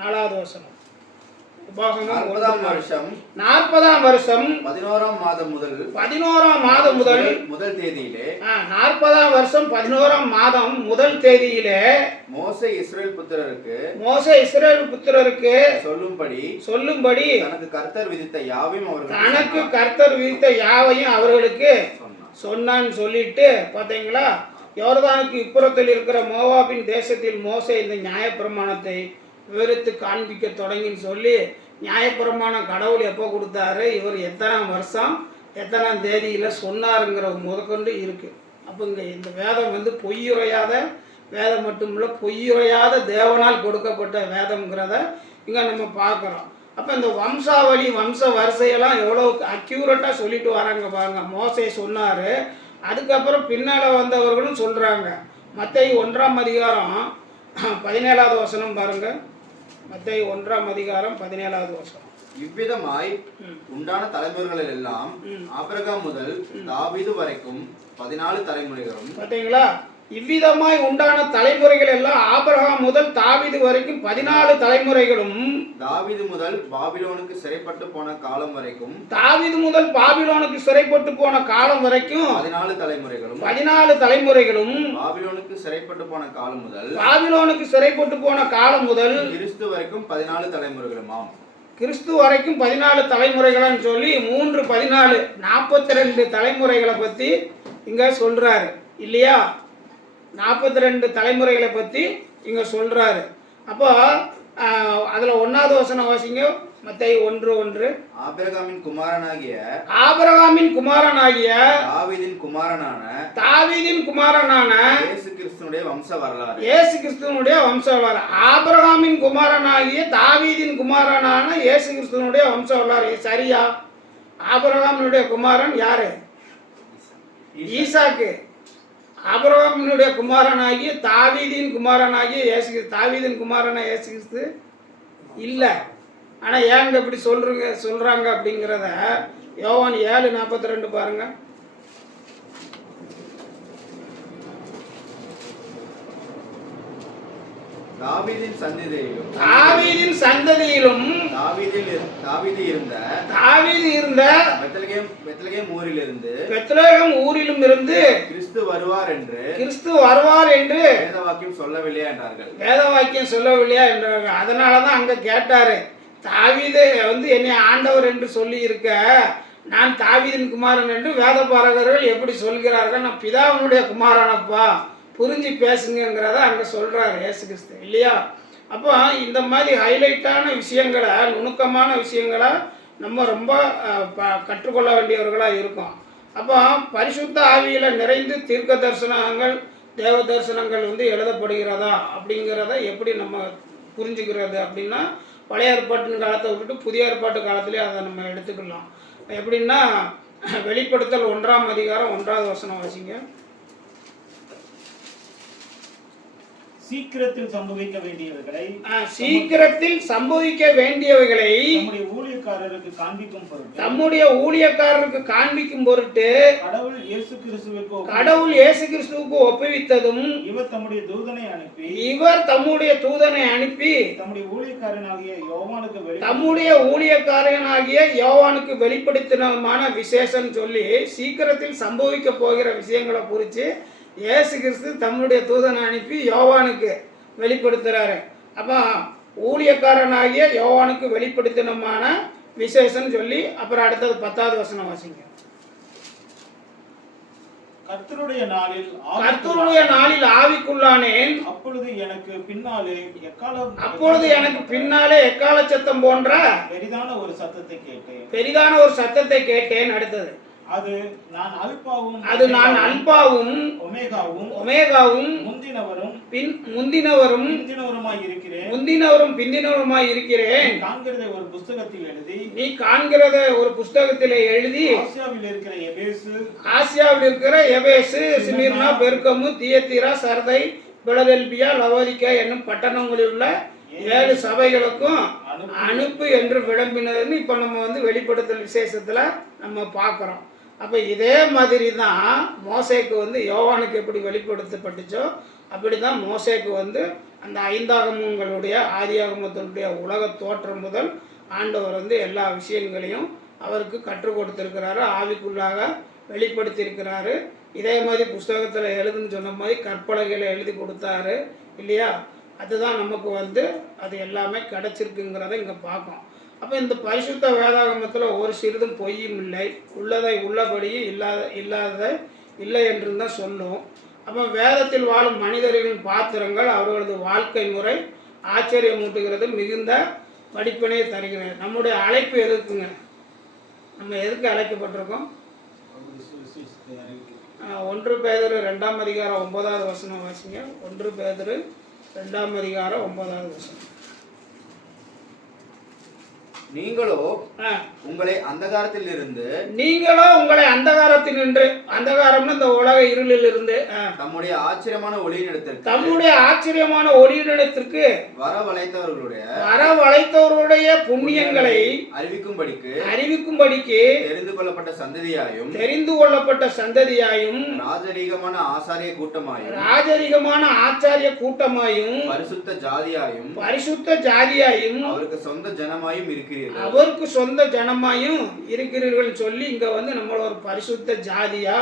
4வது வசனம். உபாகமம் 40ஆம் வருஷம் 11ஆம் மாதம் முதல் தேதியிலே 40ஆம் வருஷம் 11ஆம் மாதம் முதல் தேதியிலே மோசே இஸ்ரவேல் புத்திரருக்கு சொல்லும்படி தனக்கு கர்த்தர் விதித்த யாவையும் அவர்களுக்கு சொன்னான்னு சொல்லிட்டு, பார்த்தீங்களா? யோர்தானுக்கு இப்புறத்தில் இருக்கிற மோவாபின் தேசத்தில் மோசே இந்த நியாயப்பிரமாணத்தை விவரித்து காண்பிக்க தொடங்கின்னு சொல்லி, நியாயப்பிரமாணம் கடவுள் எப்போ கொடுத்தாரு, இவர் எத்தனாம் வருஷம் எத்தனாம் தேதியில் சொன்னாருங்கிற முதற்கொண்டு இருக்குது. அப்போ இங்கே இந்த வேதம் பொய்யுரையாத வேதம் மட்டுமில்லை, பொய்யுரையாத தேவனால் கொடுக்கப்பட்ட வேதம்ங்கிறத இங்கே நம்ம பார்க்குறோம். அப்போ இந்த வம்சாவளி வம்ச வரிசையெல்லாம் எவ்வளோ அக்யூரேட்டாக சொல்லிட்டு வராங்க பாருங்க. மோசே சொன்னார், அதுக்கப்புறம் பின்னால் வந்தவர்களும் சொல்கிறாங்க. மத்தேயு 1ஆம் அதிகாரம் 17வது வசனம் பாருங்க. மத்தேயு 1ஆம் அதிகாரம் 17வது வசனம். இவ்விதமாய் உண்டான தலைமுறைகள் எல்லாம் ஆபிரகாம் முதல் தாவீது வரைக்கும் 14 தலைமுறைகளும். பார்த்தீங்களா? இவ்விதமாய் உண்டான தலைமுறைகள் எல்லாம் ஆபிரகாம் முதல் தாவீது வரைக்கும் 14 தலைமுறைகளும். தாவீது முதல் பாபிலோனுக்கு சிறைப்பட்டு போன காலம் வரைக்கும் 14 தலைமுறைகளும். 14 தலைமுறைகளும். பாபிலோனுக்கு சிறைப்பட்டு போன காலம் முதல் கிறிஸ்து வரைக்கும் 14 தலைமுறைகளுமாம். கிறிஸ்து வரைக்கும் 14 தலைமுறைகள்னு சொல்லி 3 14 42 தலைமுறைகளை பற்றி இங்கே சொல்கிறாரு இல்லையா? 42 தலைமுறைகளை பற்றி இங்கே சொல்கிறாரு. அப்போ அதில் 1வது வசனம் வாசிங்க. மத்தேயு 1:1. ஆபிரகாமின் குமாரனாகிய ஆபிரகாமின் குமாரனாகிய தாவீதின் குமாரனான இயேசு கிறிஸ்துனுடைய வம்ச வரலாறு. இயேசு கிறிஸ்துவனுடைய வம்சவரலாறு. ஆபிரகாமின் குமாரனாகிய தாவீதின் குமாரனான இயேசு கிறிஸ்துவனுடைய வம்சவரலாறு. சரியா? ஆபிரகாமினுடைய குமாரன் யாரு? ஈசாக்கு. ஆபிரகாமினுடைய குமாரனாகிய தாவீதின் குமாரனாகிய இயேசு கிறிஸ்து. தாவீதின் குமாரனா இயேசு கிறிஸ்து இல்லை. ஆனால் ஏங்க இப்படி சொல்கிறாங்க அப்படிங்கிறத யோவான் 7:42 பாருங்க. தாவீதின் சந்ததியிலும் தாவீது இருந்த பெத்லகேம் ஊரிலும் இருந்து கிறிஸ்து வருவார் என்று வேதவாக்கியம் சொல்லவில்லையா என்றார்கள். அதனால தான் அங்கே கேட்டாரு, தாவீது என்னை ஆண்டவர் என்று சொல்லி இருக்க, நான் தாவீதின் குமாரன் என்று வேத பாரகர்கள் எப்படி சொல்கிறார்கள்? நான் பிதாவினுடைய குமாரனப்பா, புரிஞ்சு பேசுங்கிறத அங்கே சொல்கிறார் இயேசு கிறிஸ்து, இல்லையா? அப்போ இந்த மாதிரி ஹைலைட்டான விஷயங்களை, நுணுக்கமான விஷயங்களை நம்ம ரொம்ப கற்றுக்கொள்ள வேண்டியவர்களாக இருக்கோம். அப்போ பரிசுத்த ஆவியில் நிறைந்து தீர்க்க தரிசனங்கள், தேவ தரிசனங்கள் எழுதப்படுகிறதா அப்படிங்கிறத எப்படி நம்ம புரிஞ்சுக்கிறது அப்படின்னா, பழைய ஏற்பாட்டின் காலத்தை விட்டுட்டு புதிய ஏற்பாட்டு காலத்திலே அதை நம்ம எடுத்துக்கலாம். எப்படின்னா, வெளிப்படுத்தல் 1ஆம் அதிகாரம் 1வது வசனம் வாசிங்க. சீக்கிரத்தில் சம்பவிக்க வேண்டியவைகளை தம்முடைய ஊழியக்காரருக்கு காண்பிக்கும் பொருட்டு கடவுள் இயேசு கிறிஸ்துவுக்கு ஒப்புவித்ததும் இவர் தம்முடைய தூதனை அனுப்பி தம்முடைய ஊழியக்காரனாகிய யோவானுக்கு வெளிப்படுத்தினமான விசேஷம் சொல்லி சீக்கிரத்தில் சம்பவிக்க போகிற விஷயங்களை குறித்து இயேசு கிறிஸ்து தம்முடைய தூதனை அனுப்பி யோவானுக்கு வெளிப்படுத்துகிறாரு. அப்போ ஊழியக்காரனாகிய யோவானுக்கு வெளிப்படுத்தினமான விசேஷம் சொல்லி அப்புறம் அடுத்தது 10வது வசனம் வாசிங்க. கர்த்தருடைய நாளில் ஆவிக்குள்ளானேன், அப்பொழுது எனக்கு பின்னாலே எக்கால சத்தம் போன்ற பெரிதான ஒரு சத்தத்தை கேட்டேன். அடுத்தது, அது நான் அல்பாவும் ஒமேகாவும் முந்தினவரும் பிந்தினவருமாய் இருக்கிறேன். நீ காண்கிறதை ஒரு புஸ்தகத்திலே எழுதி ஆசியாவில் இருக்கிற எபேசு, சிமிர்னா, பெர்கமு, தியத்தீரா, சர்தை, பிலதெல்பியா, லவோதிக்கா என்னும் பட்டணங்களில் உள்ள 7 சபைகளுக்கும் அனுப்பு என்று விளம்பினதுன்னு இப்போ நம்ம வெளிப்படுத்தல் விசேஷத்தில் நம்ம பார்க்குறோம். அப்போ இதே மாதிரி தான் மோசேக்கு யோவானுக்கு எப்படி வெளிப்படுத்தப்பட்டுச்சோ அப்படி தான் மோசேக்கு அந்த 5 ஆகமங்களுடைய ஆதியாகமத்தினுடைய உலக தோற்றம் முதல் ஆண்டவர் எல்லா விஷயங்களையும் அவருக்கு கற்றுக் கொடுத்திருக்கிறாரு, ஆவிக்குள்ளாக வெளிப்படுத்தியிருக்கிறாரு. இதே மாதிரி புஸ்தகத்தில் எழுதுன்னு சொன்ன மாதிரி கற்பலகையில் எழுதி கொடுத்தாரு, இல்லையா? அதுதான் நமக்கு அது எல்லாமே கிடச்சிருக்குங்கிறத இங்கே பார்க்கும். அப்போ இந்த பரிசுத்த வேதாகமத்தில் ஒரு சிறிதும் பொய்யும் இல்லை, உள்ளதை உள்ளபடியே இல்லாததை இல்லை என்று தான் சொல்லும். அப்போ வேதத்தில் வாழும் மனிதர்களின் பாத்திரங்கள், அவர்களது வாழ்க்கை முறை ஆச்சரியமூட்டுகிறது, மிகுந்த படிப்பினை தருகிறது. நம்முடைய அழைப்பு எதுக்குங்க? நம்ம எதுக்கு அழைக்கப்பட்டிருக்கோம்? 1 பேதுரு 2ஆம் அதிகாரம் 9வது வசனம் வாசிங்க. 1 பேதுரு 2ஆம் அதிகாரம் 9வது வசனம். நீங்களோ உங்களை அந்தகாரத்தில் இருந்து அந்தகாரம்னு இந்த உலக இருளில் இருந்து தம்முடைய ஆச்சரியமான ஒளியினிடத்திற்கு வரவழைத்தவர்களுடைய புண்ணியங்களை அறிவிக்கும்படிக்கு தெரிந்து கொள்ளப்பட்ட சந்ததியாயும் ராஜரீகமான ஆசாரிய கூட்டமாயும் பரிசுத்த ஜாதியாயும் அவருக்கு சொந்த ஜனமாயும் இருக்கிறீர்கள் சொல்லி இங்க நம்மள ஒரு பரிசுத்த ஜாதியா,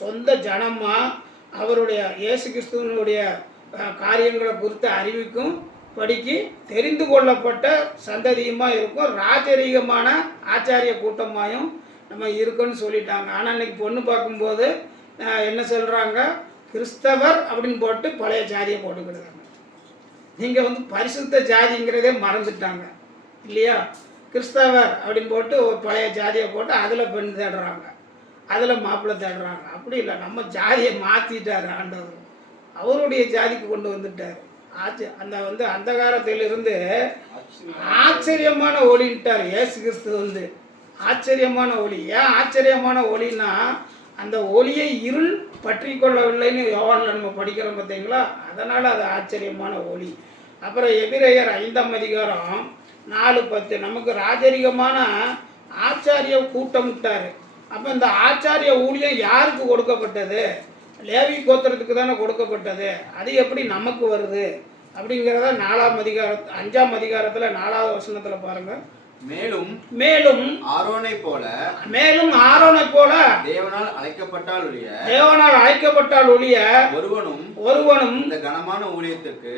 சொந்த ஜனமா, அவருடைய இயேசு கிறிஸ்துவனுடைய காரியங்களை குறித்து அறிவிக்கும் படிக்கு தெரிந்து கொள்ளப்பட்ட சந்ததியுமா இருக்கும், ராஜரீகமான ஆச்சாரிய கூட்டமாயும் நம்ம இருக்குன்னு சொல்லிட்டாங்க. ஆனால் இன்னைக்கு பொண்ணு பார்க்கும்போது என்ன சொல்றாங்க? கிறிஸ்தவர் அப்படின்னு போட்டு பழைய ஜாதியை போட்டுக்கிடுறாங்க. நீங்க பரிசுத்த ஜாதிங்கிறதே மறந்துட்டாங்க, இல்லையா? கிறிஸ்தவர் அப்படின்னு போட்டு ஒரு பழைய ஜாதியை போட்டு அதில் பெண் தேடுறாங்க, அதில் மாப்பிள்ளை தேடுறாங்க. அப்படி இல்லை, நம்ம ஜாதியை மாற்றிட்டார் ஆண்டவர், அவருடைய ஜாதிக்கு கொண்டு வந்துட்டார். அந்த அந்த காலத்திலிருந்து ஆச்சரியமான ஒளின்ட்டார் இயேசு கிறிஸ்து. ஆச்சரியமான ஒளி. ஏன் ஆச்சரியமான ஒளின்னா, அந்த ஒளியை இருள் பற்றி கொள்ளவில்லைன்னு யோவானில் நம்ம படிக்கிறோம் பார்த்தீங்களா, அதனால் அது ஆச்சரியமான ஒளி. அப்புறம் எபிரேயர் 5ஆம் அதிகாரம் 4:10 நமக்கு ராஜரிகமான ஆச்சாரிய கூட்டம் விட்டார். அப்போ இந்த ஆச்சாரிய ஊழியம் யாருக்கு கொடுக்கப்பட்டது? லேவி கோத்திரத்துக்கு தானே கொடுக்கப்பட்டது. அது எப்படி நமக்கு வருது அப்படிங்கிறத 5ஆம் அதிகாரத்தில் 4வது வசனத்தில் பாருங்கள். மேலும் மேலும் ஆரோனை போல தேவனால் அழைக்கப்பட்டால் ஒழிய ஒருவனும் இந்த கனமான ஊழியத்திற்கு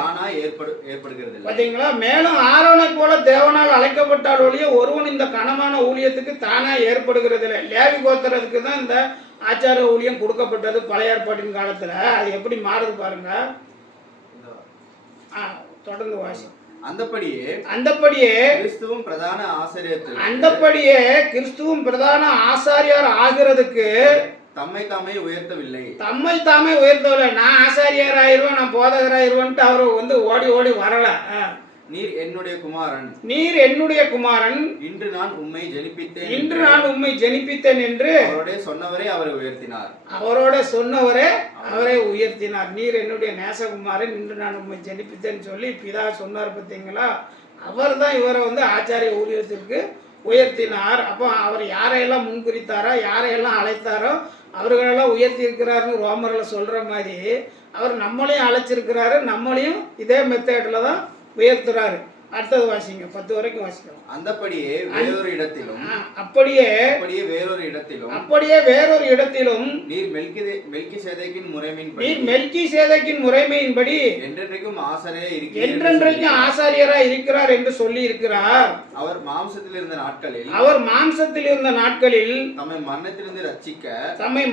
தானாய் ஏற்படுகிறது. பாத்தீங்களா? மேலும் ஆரோனை போல தேவனால் அழைக்கப்பட்டால் ஒழிய ஒருவன் இந்த கனமான ஊழியத்துக்கு தானா ஏற்படுகிறது இல்லை. லேவி கோத்திரத்துக்கு தான் இந்த ஆச்சார ஊழியம் கொடுக்கப்பட்டது பழைய ஏற்பாட்டின் காலத்துல. அது எப்படி மாறுது பாருங்க. தொடர்ந்து வாசி. அந்தப்படியே கிறிஸ்துவும் பிரதான ஆசாரியர் ஆகிறதுக்கு தம்மை தாமே உயர்த்தவில்லை. நான் ஆசாரியர் ஆயிருவேன், நான் போதகர் ஆயிருவேன்ட்டு அவர் ஓடி ஓடி வரல. நீர் என்னுடைய குமாரன், இன்று நான் உம்மை ஜெனிப்பித்தேன் என்று அவரோட சொன்னவரே அவரை உயர்த்தினார். நீர் என்னுடைய நேசகுமாரன், இன்று நான் உம்மை ஜெனிப்பித்தேன்னு சொல்லி பிதா சொன்னார் பார்த்தீங்களா. அவர் தான் இவரை ஆச்சாரிய ஊழியத்திற்கு உயர்த்தினார். அப்போ அவர் யாரையெல்லாம் முன்குறித்தாரோ, யாரையெல்லாம் அழைத்தாரோ அவர்களெல்லாம் உயர்த்தி இருக்கிறாருன்னு ரோமரில் சொல்கிற மாதிரி அவர் நம்மளையும் அழைச்சிருக்கிறாரு, நம்மளையும் இதே மெத்தேடில் தான் உயர்த்துறாரு. அடுத்தது வாசிங்க, 10 வரைக்கும் வாசிக்கலாம். அப்படியே வேறொரு இடத்திலும் நீர் மெல்கிசேதேக்கின் முறைமையின்படி என்றென்றைக்கும் ஆசாரியராய் இருக்கிறார் என்று சொல்லி இருக்கிறார். அவர் மாம்சத்தில் இருந்த நாட்களில் தம்மை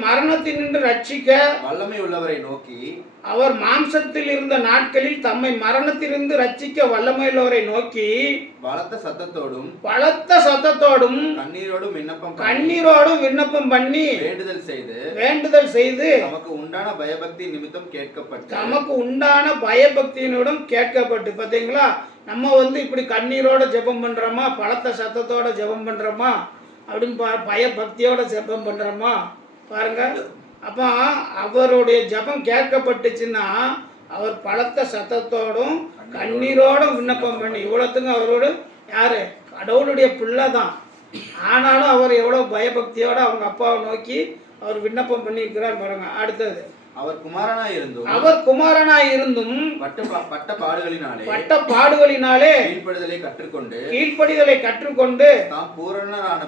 மரணத்திலிருந்து ரட்சிக்க வல்லமை உள்ளவரை நோக்கி அவர் மாம்சத்தில் இருந்த நாட்களில் தம்மை மரணத்திலிருந்து ரட்சிக்க வல்லமையுள்ளவரை நோக்கி பலத்த சத்தத்தோடும் கண்ணீரோடும் விண்ணப்பம் பண்ணி வேண்டுதல் செய்து நமக்கு உண்டான பயபக்தி நிமித்தம் கேட்கப்பட்டு. பாத்தீங்களா? நம்ம இப்படி கண்ணீரோட ஜெபம் பண்றோமா, பலத்த சத்தத்தோட ஜெபம் பண்றோமா, அப்படின்னு பயபக்தியோட ஜெபம் பண்றோமா பாருங்க. அப்போ அவருடைய ஜபம் கேட்கப்பட்டுச்சுன்னா அவர் பலத்த சத்தத்தோடும் கண்ணீரோடும் விண்ணப்பம் பண்ணி, இவ்வளோத்துக்கும் அவரோடு யாரு? கடவுளுடைய பிள்ளை தான். ஆனாலும் அவர் எவ்வளோ பயபக்தியோடு அவங்க அப்பாவை நோக்கி அவர் விண்ணப்பம் பண்ணியிருக்கிறார் பாருங்க. அடுத்தது, அவர் குமாரனாய் இருந்தும் பட்ட பாடுகளினாலே கீழ்ப்படிதலை கற்றுக்கொண்டு தாம் பூரணரான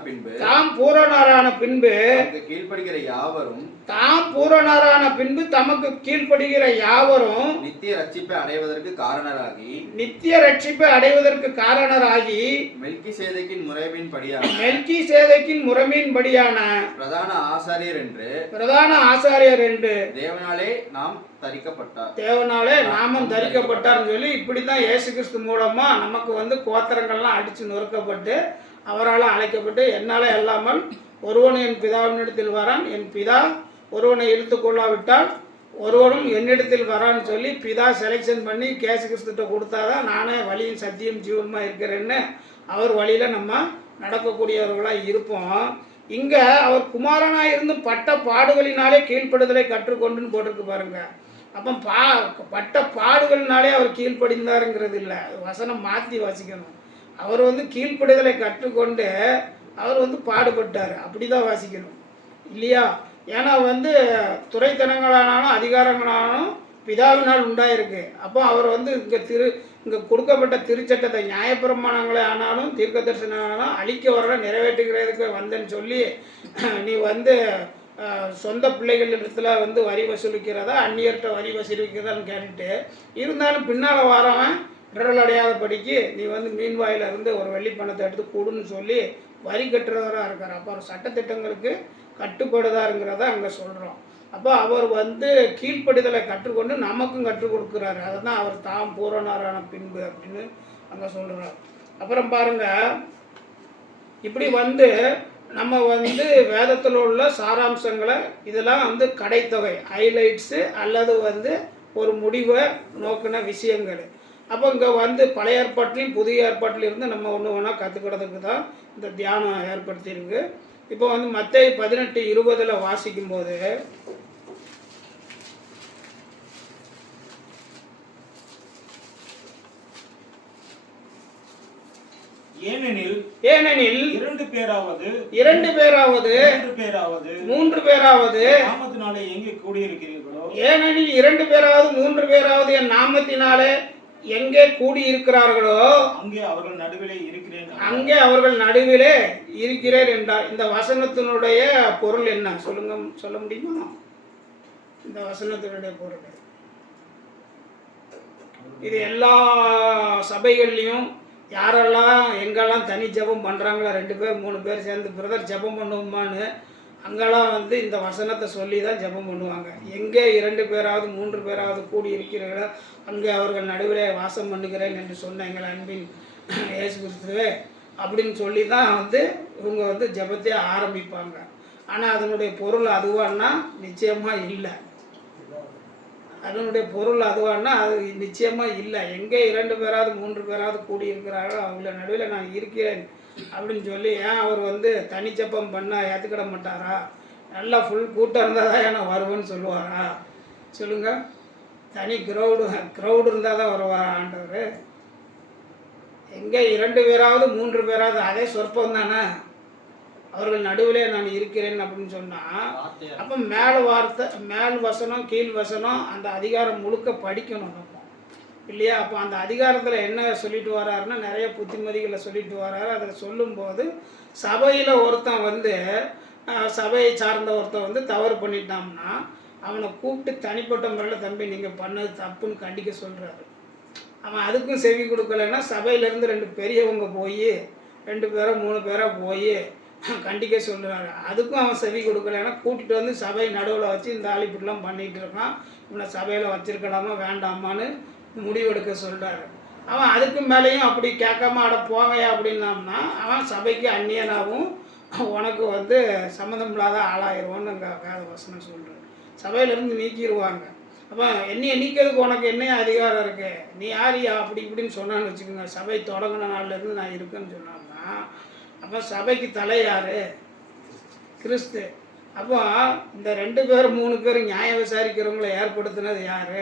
பின்பு தமக்கு கீழ்ப்படுகிற யாவரும் நித்திய ரட்சிப்பை அடைவதற்கு காரணராகி மெல்கிசேதேக்கின் முறைமையின்படியான பிரதான ஆசாரியர் என்று தேவனாலே நாமம் தரிக்கப்பட்டார் சொல்லி இப்படிதான் இயேசு கிறிஸ்து மூலமா நமக்கு கோத்திரங்கள்லாம் அடிச்சு நொறுக்கப்பட்டு அவரால் அழைக்கப்பட்டு, என்னால அல்லாமல் ஒருவன் என் பிதாவினிடத்தில் வரான், என் பிதா ஒருவனை இழுத்து கொள்ளாவிட்டால் ஒருவனும் என்னிடத்தில் வரான்னு சொல்லி பிதா செலெக்ஷன் பண்ணி இயேசு கிறிஸ்துட்ட கொடுத்தாதான் நானே வழியும் சத்தியம் ஜீவனுமா இருக்கிறேன்னு அவர் வழியில நம்ம நடக்கக்கூடியவர்களாக இருப்போம். இங்கே அவர் குமாரனாக இருந்து பட்ட பாடுகளினாலே கீழ்ப்படுதலை கற்றுக்கொண்டுன்னு போட்டிருக்கு பாருங்க. அப்போ பட்ட பாடுகளினாலே அவர் கீழ்ப்படிந்தாருங்கிறது இல்லை, வசனம் மாற்றி வாசிக்கணும். அவர் கீழ்ப்படுதலை கற்றுக்கொண்டு அவர் பாடுபட்டார், அப்படி தான் வாசிக்கணும் இல்லையா? ஏன்னா துறைத்தனங்களானாலும் அதிகாரங்களானாலும் பிதாவினால் உண்டாயிருக்கு. அப்போ அவர் இங்கே கொடுக்கப்பட்ட திருச்சட்டத்தை நியாயப்பிரமாணங்களே ஆனாலும் தீர்க்க தரிசனம் ஆனாலும் அழிக்க வர நிறைவேற்றுகிறதுக்கு வந்தேன்னு சொல்லி நீ சொந்த பிள்ளைகளிடத்தில் வரி வசூலிக்கிறதா அந்நியர்கிட்ட வரி வசூலிக்கிறதான்னு கேட்டுட்டு இருந்தாலும் பின்னால் வரவன் விரல் அடையாத படிக்கு நீ மீன் வாயிலிருந்து ஒரு வெள்ளி பணத்தை எடுத்து கொடுன்னு சொல்லி வரி கட்டுறவராக இருக்கார். அப்போ அவர் சட்டத்திட்டங்களுக்கு கட்டுப்படுதாருங்கிறத அங்கே சொல்கிறோம். அப்போ அவர் கீழ்ப்படிதலை கற்றுக்கொண்டு நமக்கும் கற்றுக் கொடுக்குறாரு. அதை தான் அவர் தாம் பூரணரான பின்பு அப்படின்னு அங்கே சொல்கிறார். அப்புறம் பாருங்க, இப்படி வந்து நம்ம வந்து வேதத்தில் உள்ள சாராம்சங்களை இதெல்லாம் வந்து கடைத்தொகை ஹைலைட்ஸு அல்லது வந்து ஒரு முடிவை நோக்கின விஷயங்கள். அப்போ இங்கே வந்து பழைய ஏற்பாட்டிலையும் புதிய ஏற்பாட்டிலையும் இருந்து நம்ம ஒன்று ஒன்றா கற்றுக்கிறதுக்கு தான் இந்த தியானம் ஏற்படுத்தியிருக்கு. இப்போ வந்து மத்தேயு 18:20 வாசிக்கும்போது, ஏனெனில் இரண்டு பேராவது மூன்று பேராவது நாமத்தினாலே எங்கே கூடியிருக்கிறீர்களோ, ஏனெனில் 2 பேராவது 3 பேராவது என் நாமத்தினாலே எங்கே கூடியிருக்கிறார்களோ அங்கே அவர்கள் நடுவிலே இருக்கிறேன் என்றார். இந்த வசனத்தினுடைய பொருள் என்ன சொல்ல முடியுமா? இந்த வசனத்தினுடைய பொருள் இது எல்லா சபைகள்லையும் யாரெல்லாம் எங்கெல்லாம் தனி ஜெபம் பண்ணுறாங்களோ 2 பேர் 3 பேர் சேர்ந்து பிரதர் ஜெபம் பண்ணுவோமான்னு அங்கெல்லாம் வந்து இந்த வசனத்தை சொல்லி தான் ஜெபம் பண்ணுவாங்க. எங்கே 2 பேராவது 3 பேராவது கூடி இருக்கிறீர்களோ அங்கே அவர்கள் நடுவிலே வாசம் பண்ணுகிறேன் என்று சொன்ன எங்கள் அன்பின் இயேசு கிறிஸ்துவே அப்படின்னு சொல்லி தான் வந்து இவங்க வந்து ஜெபத்தையே ஆரம்பிப்பாங்க. ஆனால் அதனுடைய பொருள் அதுவான்னா நிச்சயமாக இல்லை. அதனுடைய பொருள் அதுவான்னா அது நிச்சயமாக இல்லை. எங்கே 2 பேராவது 3 பேராவது கூடி இருக்கிறார்களோ அவங்கள நடுவில் நான் இருக்கிறேன் அப்படின்னு சொல்லி ஏன் அவர் வந்து தனி ஜெபம் பண்ணால் ஏற்றுக்கிட மாட்டாரா? நல்லா ஃபுல் கூட்டம் இருந்தால் தான் நான் வருவேன்னு சொல்லுவாரா? சொல்லுங்கள். தனி க்ரௌடு இருந்தால் தான் வருவாரா ஆண்டவர்? எங்கே 2 பேராவது 3 பேராவது அதே சொற்பம் தானே. அவர்கள் நடுவிலே நான் இருக்கிறேன் அப்படின்னு சொன்னால் அப்போ மேல் வசனம் கீழ் வசனம் அந்த அதிகாரம் முழுக்க படிக்கணும் நம்ம இல்லையா? அப்போ அந்த அதிகாரத்தில் என்ன சொல்லிட்டு வர்றாருன்னா நிறைய புத்திமதிகளை சொல்லிட்டு வர்றாரு. அதில் சொல்லும்போது சபையில் ஒருத்தன் வந்து சபையை சார்ந்த ஒருத்தன் வந்து தவறு பண்ணிட்டான்னா அவனை கூப்பிட்டு தனிப்பட்ட முறையில் தம்பி நீங்கள் பண்ணது தப்புன்னு கண்டிக்க சொல்கிறாரு. அவன் அதுக்கும் செவி கொடுக்கலைன்னா சபையிலேருந்து 2 பெரியவங்க போய் 2 பேரோ 3 பேரோ போய் கண்டிக்க சொல்கிறாரு. அதுக்கும் அவன் செவி கொடுக்கலைன்னா கூட்டிகிட்டு வந்து சபை நடுவில் வச்சு இந்த ஆள் இப்படிலாம் பண்ணிகிட்டு இருக்கான், இவனை சபையில் வச்சிருக்கலாமா வேண்டாமான்னு முடிவெடுக்க சொல்கிறாரு. அவன் அதுக்கு மேலேயும் அப்படி கேட்காம அட போகையா அப்படின்னம்னா அவன் சபைக்கு அந்நியனாகவும் உனக்கு வந்து சம்மந்தம் இல்லாத ஆளாயிருவான்னு அங்கே வேத வசனம் சொல்கிறார். சபையிலேருந்து நீக்கிடுவாங்க. அப்போ என்னையை நீக்கிறதுக்கு உனக்கு என்ன அதிகாரம் இருக்குது? நீ யாரியா அப்படி இப்படின்னு சொன்னான்னு வச்சுக்கோங்க. சபை தொடங்கின நாள்லேருந்து நான் இருக்கேன்னு சொன்னான்னா அப்போ சபைக்கு தலை யார்? கிறிஸ்து. அப்போ இந்த 2 பேர் 3 பேர் நியாயம் விசாரிக்கிறவங்களை ஏற்படுத்தினது யார்?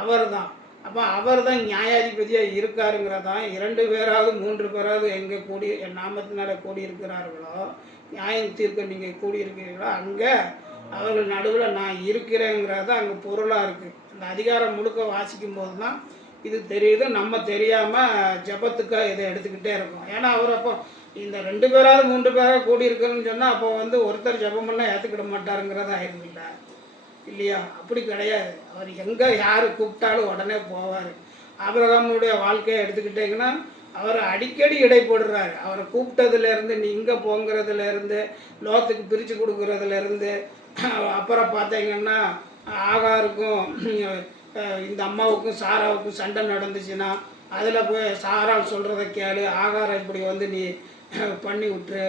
அவர் தான். அப்போ அவர் தான் நியாயாதிபதியாக இருக்காருங்கிறதான் 2 பேராவது 3 பேராவது எங்கே கூடி என் நாமத்தினால கூடி இருக்கிறார்களோ நியாயம் தீர்க்க நீங்கள் கூடியிருக்கிறீர்களோ அங்கே அவர்கள் நடுவில் நான் இருக்கிறேங்கிறது அங்கே பொருளாக இருக்குது. அந்த அதிகாரம் முழுக்க வாசிக்கும் போது தான் இது தெரியுது. நம்ம தெரியாமல் ஜெபத்துக்காக இதை எடுத்துக்கிட்டே இருக்கோம். ஏன்னா அவர் அப்போ இந்த 2 பேராவது 3 பேராவது கூடி இருக்குன்னு சொன்னால் அப்போ வந்து ஒருத்தர் ஜெபம் பண்ணால் ஏற்றுக்கிட மாட்டாருங்கிறது ஆயிருக்குல்ல இல்லையா? அப்படி கிடையாது. அவர் எங்கே யார் கூப்பிட்டாலும் உடனே போவார். ஆபிரகாமுடைய வாழ்க்கையை எடுத்துக்கிட்டிங்கன்னா அவர் அடிக்கடி இடைப்படுறாரு. அவரை கூப்பிட்டதுலேருந்து நீ இங்கே போங்கிறதுலேருந்து லோத்துக்கு பிரித்து கொடுக்குறதுலேருந்து அப்புறம் பார்த்தீங்கன்னா ஆகாருக்கும் இந்த அம்மாவுக்கும் சாராவுக்கும் சண்டை நடந்துச்சுன்னா அதில் போய் சாரால் சொல்கிறத கேளு, ஆகாரம் இப்படி வந்து நீ பண்ணி விட்டுரு,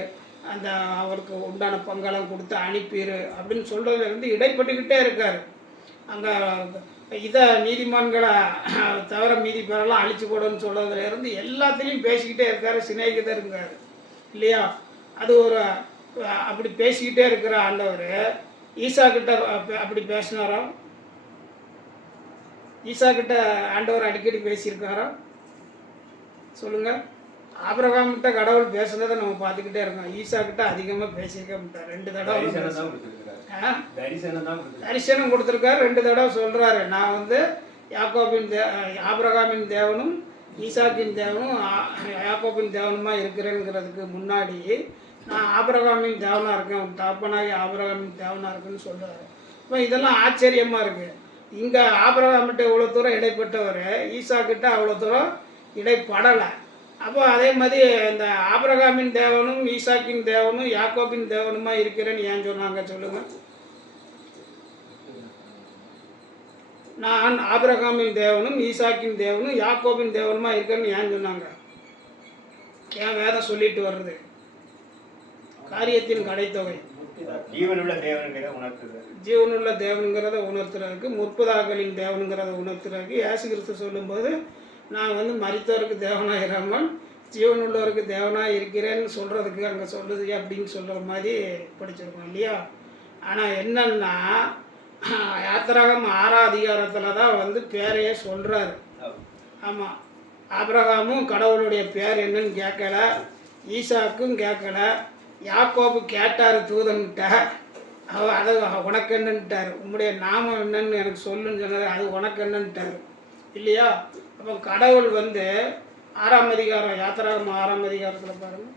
அந்த அவருக்கு உண்டான பங்கெல்லாம் கொடுத்து அனுப்பிடு அப்படின்னு சொல்கிறதுலேருந்து இடைப்பட்டுக்கிட்டே இருக்கார். அங்கே இதை நீதிமான்களை தவிர மீதி பேரெல்லாம் அழிச்சு போடுன்னு சொல்கிறதுலேருந்து எல்லாத்துலேயும் பேசிக்கிட்டே இருக்கார். சிநேகிதருங்கார் இல்லையா? அது ஒரு அப்படி பேசிக்கிட்டே இருக்கிற ஆண்டவர் ஈசா கிட்ட அப்படி பேசினாரா? ஈசா கிட்ட ஆண்டவர் அடிக்கடி பேசியிருக்காரா? சொல்லுங்கள். ஆபிரகாம் கிட்ட கடவுள் பேசுனதை நம்ம பார்த்துக்கிட்டே இருக்கோம். ஈசா கிட்ட அதிகமாக பேசியிருக்க மாட்டார். 2 தடவை தரிசனம் கொடுத்துருக்காரு. 2 தடவை சொல்கிறாரு நான் வந்து ஆபிரகாமின் தேவனும் ஈசாக்கின் தேவனும் யாக்கோபின் தேவனுமா இருக்கிறேங்கிறதுக்கு முன்னாடி நான் ஆபிரகாமின் தேவனாக இருக்கேன், உன் தகப்பனாகி ஆபிரகாமின் தேவனாக இருக்குன்னு சொல்கிறாரு. இப்போ இதெல்லாம் ஆச்சரியமாக இருக்குது. இங்கே ஆபிரகாமிட்ட இவ்வளோ தூரம் இடைப்பட்டவர் ஈசாக்கிட்ட அவ்வளோ தூரம் இடைப்படலை. அப்போ அதே மாதிரி இந்த ஆபிரகாமின் தேவனும் ஈசாக்கின் தேவனும் யாக்கோபின் தேவனுமா இருக்கிறேன்னு ஏன் சொன்னாங்க சொல்லுங்கள்? நான் ஆபிரகாமின் தேவனும் ஈசாக்கின் தேவனும் யாக்கோபின் தேவனுமா இருக்கிறேன்னு ஏன் சொன்னாங்க? ஏன் வேதம் சொல்லிட்டு வர்றது? காரியத்தின் கடைத்தொகை ஜீவனுள்ள தேவனுங்கிறத உணர்த்துது. ஜீவனுள்ள தேவனுங்கிறத உணர்த்துறதுக்கு, முற்பதாக்களின் தேவனுங்கிறத உணர்த்துறதுக்கு இயேசு கிறிஸ்து சொல்லும்போது நான் வந்து மரித்தவருக்கு தேவனாக இராமல் ஜீவனுள்ளவருக்கு தேவனாக இருக்கிறேன்னு சொல்கிறதுக்கு அங்கே சொல்லுது அப்படின்னு சொல்கிற மாதிரி படிச்சிருக்கோம் இல்லையா? ஆனால் என்னன்னா யாத்திராகம் 6ஆம் அதிகாரத்தில் தான் வந்து பேரையே சொல்கிறாரு. ஆமாம், ஆபிரகாமும் கடவுளுடைய பேர் என்னன்னு கேட்கல, ஈசாக்கும் கேட்கல, யாக்கோபு கேட்டார் தூதன்கிட்ட, அது உனக்கு என்னன்ட்டார், உம்முடைய நாமம் என்னன்னு எனக்கு சொல்லுன்னு சொன்னது, அது உனக்கு என்னன்ட்டார் இல்லையா? அப்போ கடவுள் வந்து 6ஆம் அதிகாரம், யாத்திராகம் 6ஆம் அதிகாரத்தில் பாருங்கள்.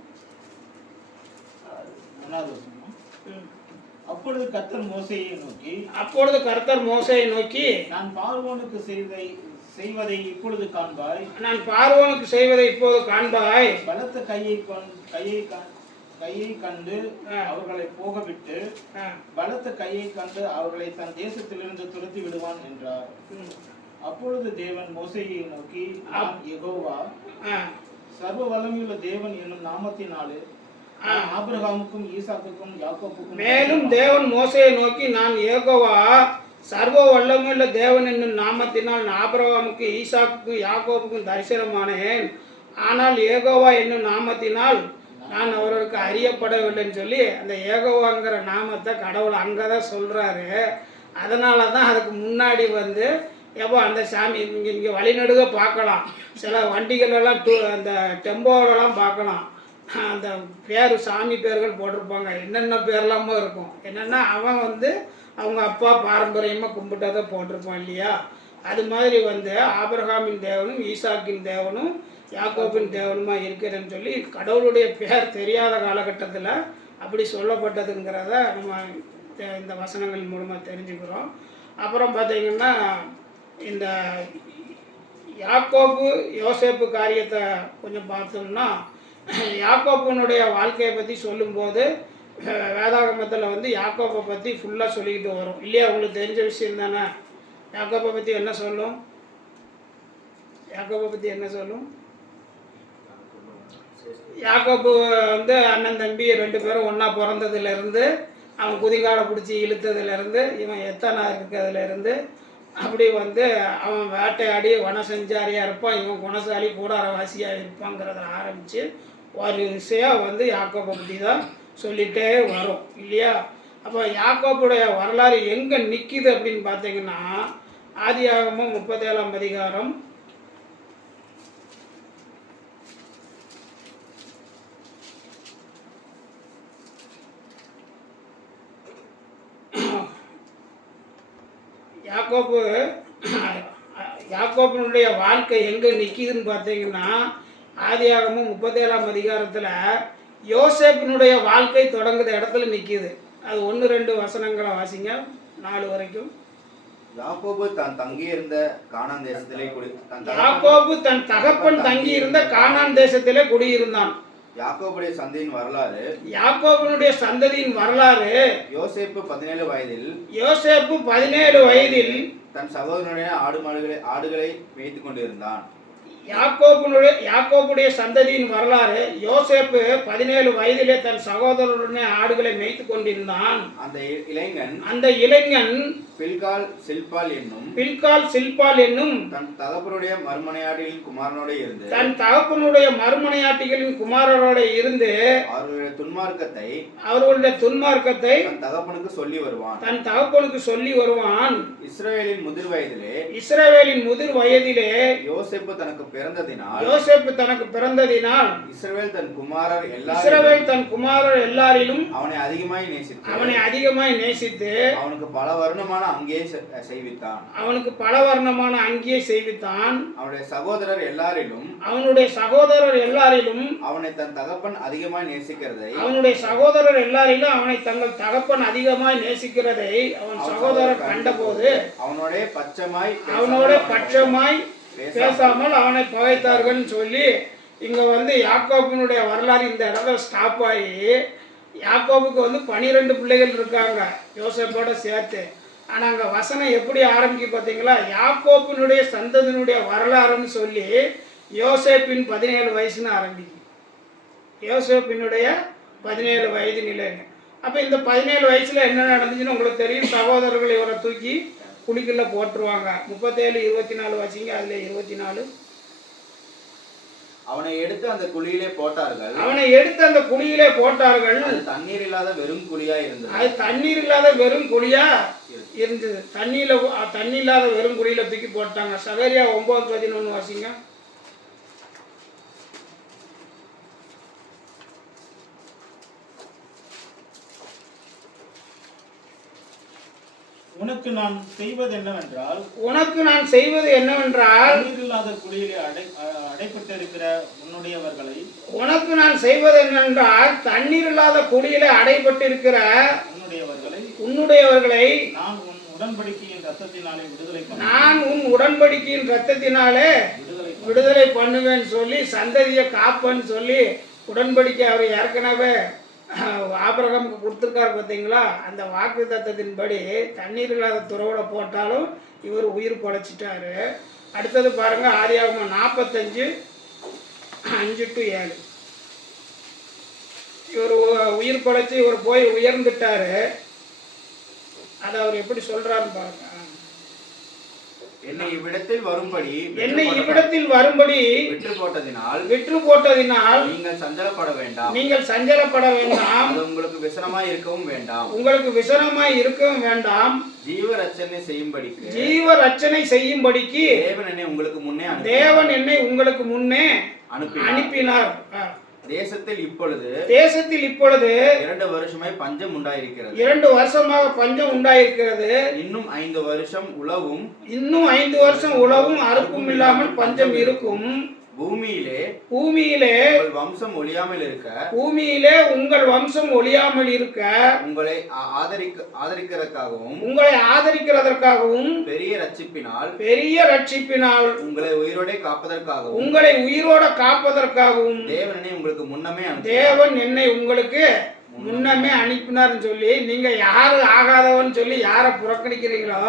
அப்பொழுது கர்த்தர் மோசேயை நோக்கி, அப்பொழுது கர்த்தர் மோசேயை நோக்கி, நான் பார்வோனுக்கு செய்வதை இப்பொழுது காண்பாய், நான் பார்வோனுக்கு செய்வதை இப்போது காண்பாய், பலத்த கையை கண்டு அவர்களை போகவிட்டு, பலத்த கையை கண்டு அவர்களை தன் தேசத்திலிருந்து துரத்தி விடுவான் என்றார். அப்பொழுது தேவன் மோசேயை நோக்கி, நான் யெகோவா சர்வ வல்லமையுள்ள தேவன் என்னும் நாமத்தினாலே ஆபிரகாமுக்கும் ஈசாக்குக்கும் யாக்கோபுக்கும். மேலும் தேவன் மோசேயை நோக்கி, நான் யெகோவா சர்வ வல்லமையுள்ள தேவன் என்னும் நாமத்தினால் ஆபிரகாமுக்கு ஈசாக்குக்கும் யாக்கோபுக்கும் தரிசனமானேன். ஆனால் யெகோவா என்னும் நாமத்தினால் நான் அவர்களுக்கு அறியப்படவில்லைன்னு சொல்லி அந்த யெகோவாங்கிற நாமத்தை கடவுள் அங்கே தான் சொல்கிறாரு. அதனால தான் அதுக்கு முன்னாடி வந்து எப்போ அந்த சாமி இங்கே வழிநடுக பார்க்கலாம், சில வண்டிகளெல்லாம் அந்த டெம்போலெல்லாம் பார்க்கலாம், அந்த பேர் சாமி பேர்கள் போட்டிருப்பாங்க, என்னென்ன பேர்லாமோ இருக்கும். என்னென்னா அவன் வந்து அவங்க அப்பா பாரம்பரியமாக கும்பிட்டதை போட்டிருப்பான் இல்லையா? அது மாதிரி வந்து ஆபிரகாமின் தேவனும் ஈசாக்கின் தேவனும் யாக்கோபின் தேவனுமா இருக்கிறேன்னு சொல்லி கடவுளுடைய பேர் தெரியாத காலகட்டத்தில் அப்படி சொல்லப்பட்டதுங்கிறத நம்ம இந்த வசனங்கள் மூலமாக தெரிஞ்சுக்கிறோம். அப்புறம் பார்த்திங்கன்னா இந்த யாக்கோபு யோசேப்பு காரியத்தை கொஞ்சம் பார்த்தோம்னா, யாக்கோபனுடைய வாழ்க்கையை பற்றி சொல்லும்போது வேதாகமத்தில் வந்து யாக்கோபை பற்றி ஃபுல்லாக சொல்லிக்கிட்டு வரும் இல்லையா? உங்களுக்கு தெரிஞ்ச விஷயம் தானே. யாக்கோபை பற்றி என்ன சொல்லும்? யாக்கோபை பற்றி என்ன சொல்லும்? யாக்கோபு வந்து அண்ணன் தம்பி 2 பேரும் ஒன்றா பிறந்ததுலேருந்து, அவன் குதிங்காலை பிடிச்சி இழுத்ததுலேருந்து, இவன் எத்தனை இருக்கிறதுலேருந்து, அப்படி வந்து அவன் வேட்டையாடி வனசஞ்சாரியாக இருப்பான், இவன் குணசாலி கூடாரவாசியாக இருப்பாங்கிறத ஆரம்பித்து ஒரு விஷயம் வந்து யாக்கோபை பற்றி தான் சொல்லிகிட்டே வரும் இல்லையா? அப்போ யாக்கோபுடைய வரலாறு எங்கே நிற்கிது அப்படின்னு பார்த்தீங்கன்னா, ஆதியாகமம் 37ஆம் அதிகாரம் யாக்கோபனுடைய வாழ்க்கை எங்கே நிற்கிதுன்னு பார்த்தீங்கன்னா, ஆதியாகமம் 37ஆம் அதிகாரத்தில் யோசேப்பினுடைய வாழ்க்கை தொடங்குற இடத்துல நிற்கிது. அது 1-2 வசனங்களை வாசிங்க, 4 வரைக்கும். யாக்கோபு தன் தங்கியிருந்த கானான் தேசத்திலே யாக்கோபு தன் தகப்பன் தங்கியிருந்த கானான் தேசத்திலே குடியிருந்தான். யாக்கோபுடைய சந்ததியின் வரலாறு. யாக்கோபனுடைய சந்ததியின் வரலாறு. யோசேப்பு 17 வயதில். யோசேப்பு 17 வயதில் தன் சகோதரனுடைய ஆடுகளை மேய்த்துக் கொண்டிருந்தான். யாக்கோபுடைய சந்ததியின் வரலாறு. யோசேப்பு 17 வயதிலே தன் சகோதரனுடைய ஆடுகளை மேய்த்து கொண்டிருந்தான். அந்த இளைஞன் பில்கால் சில்பால் என்னும் தன் தகப்பனுடைய மறுமனையாட்டிகளின் குமாரரோட இருந்து அவர்களுடைய துன்மார்க்கத்தை தன் தகப்பனுக்கு சொல்லி வருவான். இஸ்ரவேலின் முதிர் வயதிலே யோசேப்பு தனக்கு பிறந்ததினால் இஸ்ரவேல் தன் குமாரர் எல்லாரிலும் அவனை அதிகமாய் நேசித்து அவனுக்கு பல வர்ணமான அங்கியை செய்வித்தான். அவனுடைய சகோதரர் எல்லாரிலும் அவனை தன் தகப்பன் அதிகமாய் நேசிக்கிறதை அவனை தங்கள் தகப்பன் அதிகமாய் நேசிக்கிறதை அவன் சகோதரர் கண்டபோது அவனோட பட்சமாய் பேசாமல் அவனை பகைத்தார்கள் சொல்லி இங்க வந்து யாக்கோபினுடைய வரலாறு இந்த இடத்துல ஸ்டாப் ஆகி, யாக்கோபுக்கு வந்து 12 பிள்ளைகள் இருக்காங்க யோசேப்போட சேர்த்து. ஆனால் அங்கே வசனம் எப்படி ஆரம்பிக்க பார்த்தீங்களா? யாக்கோபினுடைய சந்ததியினுடைய வரலாறுன்னு சொல்லி யோசேப்பின் 17 வயசுன்னு ஆரம்பிக்கும். யோசேப்பினுடைய 17 வயது நிலைன்னு. அப்போ இந்த 17 வயசில் என்ன நடந்துச்சுன்னு உங்களுக்கு தெரியும். சகோதரர்கள் இவரை தூக்கி குழிக்குள்ள போட்டுருவாங்க. 37 24 வாசிங்க. அதில் 24. அவனை எடுத்து அந்த குழியிலே போட்டார்கள். அவனை எடுத்து அந்த குழியிலே போட்டார்கள். அது தண்ணீர் இல்லாத வெறும் குழியா இருந்தது. அது தண்ணீர் இல்லாத வெறும் குழியா இருந்தது. தண்ணி இல்லாத வெறும் குழியில தூக்கி போட்டாங்க. சகரியா 9:11 வாசிங்க. உனக்கு நான் செய்வது என்னவென்றால் தண்ணீர் இல்லாத குழியிலே அடைப்பட்டிருக்கிற உன்னுடையவர்களை உனக்கு நான் செய்வது என்னவென்றால் தண்ணீர் இல்லாத குழியிலே அடைபட்டிருக்கிற உன்னுடையவர்களை நான் உன் உடன்படிக்கையின் ரத்தத்தினாலே விடுதலை பண்ணுவேன்னு சொல்லி சந்ததியை காப்பேன்னு சொல்லி உடன்படிக்கை அவர் ஏற்கனவே ஆபிரகாமுக்கு கொடுத்துருக்காரு பார்த்தீங்களா. அந்த வாக்கு தத்தத்தின்படி தண்ணீர் இல்லாத துறவுல போட்டாலும் இவர் உயிர் படைச்சிட்டாரு. அடுத்தது பாருங்க, ஆதியாகமம் 45:5-7. இவர் உயிர் படைச்சு இவர் போய் உயர்ந்துட்டாரு. அதை அவர் எப்படி சொல்றாருன்னு பாருங்க. என்னை இவ்விடத்தில் வரும்படி விற்று போட்டதினால் நீங்கள் சஞ்சலப்பட வேண்டாம். அது உங்களுக்கு விசனமாய் இருக்கவும் வேண்டாம். ஜீவ ரட்சனை செய்யும்படிக்கு தேவன் என்னை உங்களுக்கு முன்னே அனுப்பினார். தேசத்தில் இப்பொழுது 2 வருஷமாய் பஞ்சம் உண்டாயிருக்கிறது. இன்னும் 5 வருஷம் உழவும் அறுப்பும் இல்லாமல் பஞ்சம் இருக்கும். பூமியிலே உங்கள் வம்சம் ஒழியாமல் இருக்க உங்களை ஆதரிக்கிறதற்காகவும் பெரிய ரட்சிப்பினால் உங்களை உயிரோட காப்பதற்காகவும் தேவன் என்னை உங்களுக்கு முன்னமே அனுப்பினார்னு சொல்லி, நீங்க யாரு ஆகாதவன் சொல்லி யாரை புறக்கணிக்கிறீங்களோ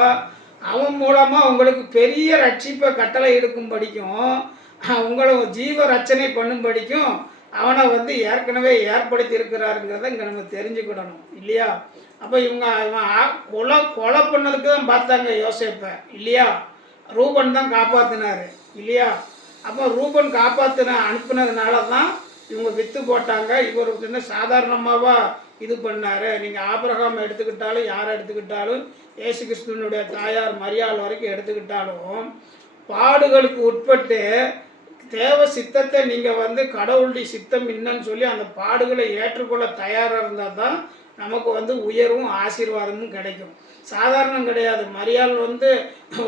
அவன் மூலமா உங்களுக்கு பெரிய ரட்சிப்பை கட்டளை எடுக்கும் படிக்கும், உங்களை ஜீவ ரச்சனை பண்ணும் படிக்கும் அவனை ஏற்கனவே ஏற்படுத்தி இருக்கிறாருங்கிறத இங்கே நம்ம தெரிஞ்சுக்கிடணும் இல்லையா. அப்போ இவன் கொலை பண்ணதுக்கு தான் பார்த்தாங்க யோசேப்பை இல்லையா. ரூபன் தான் காப்பாற்றினாரு இல்லையா. அப்போ ரூபன் அனுப்புனதுனால தான் இவங்க வித்து போட்டாங்க. இவர் சாதாரணமாவா இது பண்ணாரு. நீங்கள் ஆபிரகாம் எடுத்துக்கிட்டாலும் யாரை எடுத்துக்கிட்டாலும் இயேசு கிறிஸ்துவனுடைய தாயார் மரியாள் வரைக்கும் எடுத்துக்கிட்டாலும் பாடுகளுக்கு உட்பட்டு தேவ சித்தத்தை நீங்கள் கடவுளுடைய சித்தம் என்னன்னு சொல்லி அந்த பாடுகளை ஏற்றுக்கொள்ள தயாராக இருந்தால் தான் நமக்கு உயர்வும் ஆசீர்வாதமும் கிடைக்கும். சாதாரணம் கிடையாது. மரியாள்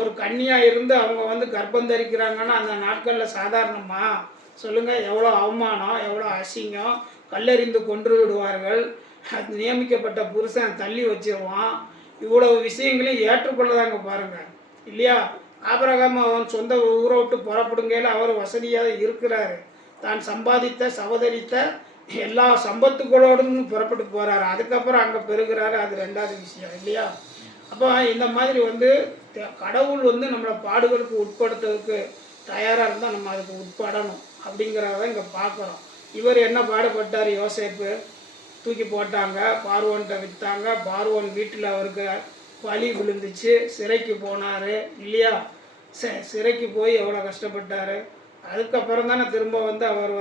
ஒரு கன்னியாக இருந்து அவங்க கர்ப்பம் தரிக்கிறாங்கன்னா அந்த நாட்களில் சாதாரணமா சொல்லுங்கள். எவ்வளோ அவமானம், எவ்வளோ அசிங்கம், கல்லெறிந்து கொன்று விடுவார்கள். அது நியமிக்கப்பட்ட புருஷன் தள்ளி வச்சிருவான். இவ்வளவு விஷயங்களையும் ஏற்றுக்கொள்ளதாங்க பாருங்கள் இல்லையா. ஆபிரகாம் அவன் சொந்த ஊரை விட்டு புறப்படுங்கையில் அவர் வசதியாக இருக்கிறாரு. தான் சம்பாதித்த சகோதரித்த எல்லா சம்பத்துக்களோடும் புறப்பட்டு போகிறாரு. அதுக்கப்புறம் அங்கே பெறுகிறாரு. அது 2வது விஷயம் இல்லையா. அப்போ இந்த மாதிரி கடவுள் நம்மளை பாடுகளுக்கு உட்படுத்துறதுக்கு தயாராக இருந்தால் நம்ம அதுக்கு உட்படணும் அப்படிங்கிறத இங்கே பார்க்குறோம். இவர் என்ன பாடுபட்டார். யோசேப்பு தூக்கி போட்டாங்க, பார்வோன்கிட்ட விற்றாங்க. பார்வோன் வீட்டில் அவருக்கு வலி விழுந்துச்சு, சிறைக்கு போனார் இல்லையா. சிறைக்கு போய் எவ்வளோ கஷ்டப்பட்டார். அதுக்கப்புறம் தானே திரும்ப அவர்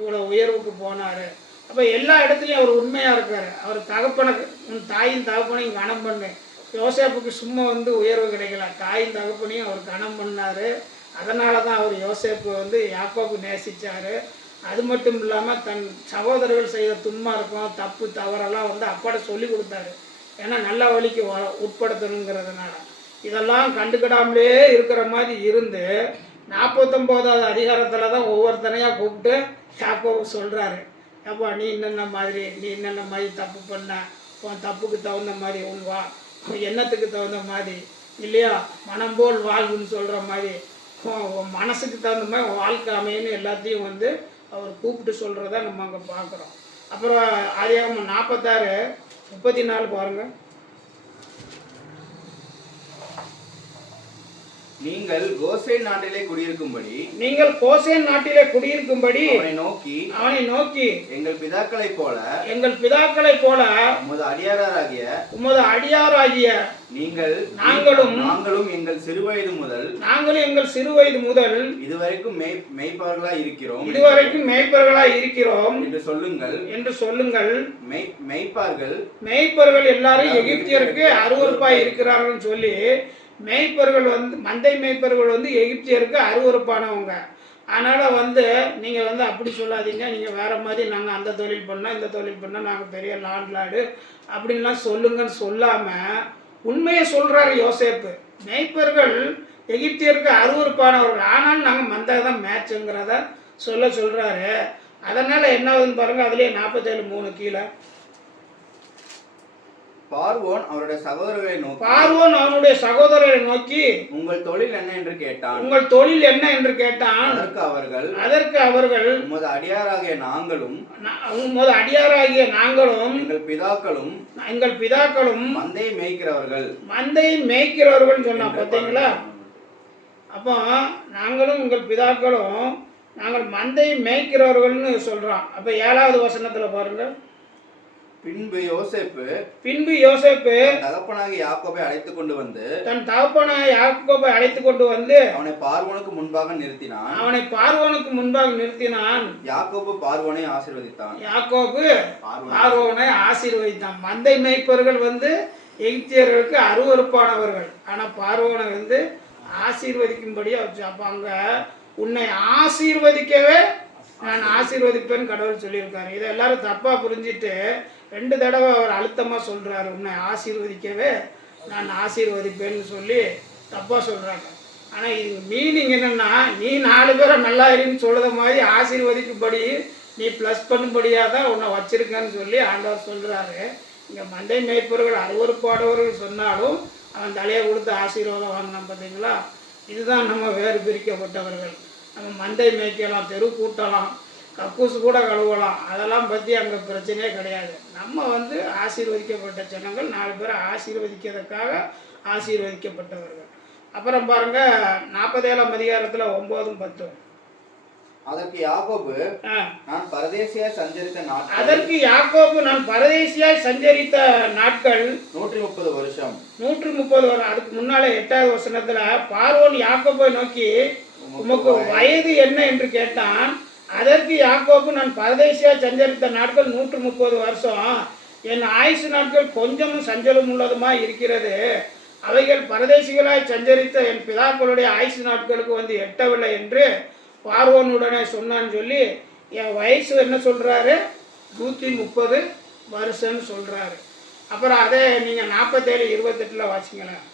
இவ்வளோ உயர்வுக்கு போனார். அப்போ எல்லா இடத்துலையும் அவர் உண்மையாக இருக்கார். அவர் தகப்பனை உன் தாயின் தகப்பனையும் கனம் பண்ணு. யோசேப்புக்கு சும்மா உயர்வு கிடைக்கல, தாயின் தகப்பனையும் அவர் கனம் பண்ணார். அதனால தான் அவர் யோசேப்பு யாக்கோபு நேசித்தார். அது மட்டும் இல்லாமல் தன் சகோதரர்கள் செய்த துன்மார்க்கம் தப்பு தவறெல்லாம் அப்பாட சொல்லி கொடுத்தாரு. ஏன்னா நல்ல வழிக்கு உட்படுத்தணுங்கிறதுனால. இதெல்லாம் கண்டுக்கிடாமலே இருக்கிற மாதிரி இருந்து 49வது அதிகாரத்தில் தான் ஒவ்வொருத்தனையாக கூப்பிட்டு யாக்கோபு சொல்கிறாரு. அப்பா நீ என்னென்ன மாதிரி தப்பு பண்ண, உன் தப்புக்கு தகுந்த மாதிரி உன் எண்ணத்துக்கு தகுந்த மாதிரி இல்லையா, மனம் போல் வாழ்வுன்னு சொல்கிற மாதிரி உன் மனசுக்கு தகுந்த மாதிரி வாழ்க்கை அமைன்னு எல்லாத்தையும் அவர் கூப்பிட்டு சொல்கிறத நம்ம அங்கே பார்க்குறோம். அப்புறம் ஆதியாகமம் 46:34 பாருங்கள். நீங்கள் கோசேன் நாட்டிலே குடியிருக்கும்படி நீங்கள் கோசேன் நாட்டிலே குடியிருக்கும்படி அவனை நோக்கி எங்கள் பிதாக்களைப் போல உமது அடியாராகிய நாங்களும் எங்கள் சிறுவயது முதல் இதுவரைக்கும் மேய்ப்பவர்களாய் இருக்கிறோம் என்று சொல்லுங்கள். மேய்ப்பர்கள் எல்லாரும் எகிப்தியருக்கு அருவருப்பாய் இருக்கிறார்கள் சொல்லி மந்தை மேய்ப்பர்கள் வந்து எகிப்தியருக்கு அருவருப்பானவங்க. அதனால் நீங்கள் அப்படி சொல்லாதீங்க, நீங்கள் வேறு மாதிரி நாங்கள் அந்த தொழில் பண்ணோம் இந்த தொழில் பண்ணோம் நாங்கள் பெரிய லாடு அப்படின்லாம் சொல்லுங்கன்னு சொல்லாமல் உண்மையை சொல்கிறாரு யோசேப்பு. மேய்ப்பர்கள் எகிப்தியருக்கு அருவருப்பானவர்கள், ஆனால் நாங்கள் மந்தை தான் மேட்சுங்கிறத சொல்கிறாரு. அதனால் என்ன ஆகுதுன்னு பாருங்கள், அதுலேயே 47:3 கீழே. பார்வோன் அவனுடைய சகோதரர்களை நோக்கி உங்கள் தொழில் என்ன என்று கேட்டான். அதற்கு அவர்கள் உமது அடியாராகிய நாங்களும் எங்கள் பிதாக்களும் மந்தையை மேய்க்கிறவர்கள் சொன்னா பார்த்தீங்களா. அப்போ நாங்களும் எங்கள் பிதாக்களும் நாங்கள் மந்தையை மேய்க்கிறவர்கள்னு சொல்றோம். அப்ப 7வது வசனத்துல பாருங்க. பின்பு யோசேப்பு தகப்பனாகிய யாக்கோபை அழைத்துக் கொண்டு வந்து அவனை பார்வோனுக்கு முன்பாக நிறுத்தினான். யாக்கோபு பார்வோனை ஆசீர்வதித்தான். மந்தை மேய்ப்பர்கள் எகிப்தியர்களுக்கு அருவருப்பானவர்கள், ஆனா பார்வோனை ஆசீர்வதிக்கும்படியா வச்சு. அப்ப அங்க உன்னை ஆசீர்வதிக்கவே நான் ஆசீர்வதிப்பேன்னு கடவுள் சொல்லியிருக்காரு. இதை எல்லாரும் தப்பா புரிஞ்சிட்டு 2 தடவை அவர் அழுத்தமாக சொல்கிறாரு, உன்னை ஆசீர்வதிக்கவே நான் ஆசீர்வதிப்பேன்னு சொல்லி தப்பாக சொல்கிறாங்க. ஆனால் இது மீனிங் என்னென்னா, நீ 4 பேரை நல்லா இருன்னு சொல்லுற மாதிரி ஆசீர்வதிக்கும்படி நீ ப்ளஸ் பண்ணும்படியாக தான் உன்னை வச்சிருக்கேன்னு சொல்லி ஆண்டவர் சொல்கிறாரு. இங்கே மந்தை மேய்ப்பவர்கள் அருவருப்பாடவர்கள் சொன்னாலும் அவன் தலையை கொடுத்து ஆசீர்வாதம் வாங்கினான். பார்த்தீங்களா, இதுதான் நம்ம வேறு பிரிக்கப்பட்டவர்கள். நம்ம மந்தை மேய்க்கலாம், தெரு கூட்டலாம், கக்கூசு கூட கழுவலாம், அதெல்லாம் பற்றி அங்கே பிரச்சனையே கிடையாது. நம்ம ஆசீர்வதிக்கப்பட்ட ஜனங்கள், 4 பேரை ஆசீர்வதிக்கிறதுக்காக ஆசீர்வதிக்கப்பட்டவர்கள். அப்புறம் பாருங்க 47ஆம் அதிகாரத்தில் 9, 10. அதற்கு யாக்கோபு நான் பரதேசியாய் சஞ்சரித்த நாட்கள் 130 வருஷம். அதுக்கு முன்னாலே 8வது வசனத்துல பார்வோன் யாக்கோபை நோக்கி உமக்கு வயது என்ன என்று கேட்டான். அதற்கு யாக்கோபு நான் பரதேசியாய் சஞ்சரித்த நாட்கள் 130 வருஷம். என் ஆயுசு நாட்கள் கொஞ்சமும் சஞ்சலம் உள்ளதுமா இருக்கிறது. அவைகள் பரதேசிகளாய் சஞ்சரித்த என் பிதாக்களுடைய ஆயுசு நாட்களுக்கு எட்டவில்லை என்று பார்வோனுடனே சொன்னான்னு சொல்லி என் வயசு என்ன சொல்றாரு, 130 வருஷம்னு சொல்றாரு. அப்புறம் அதே நீங்க 47:28 வாசிங்களேன்.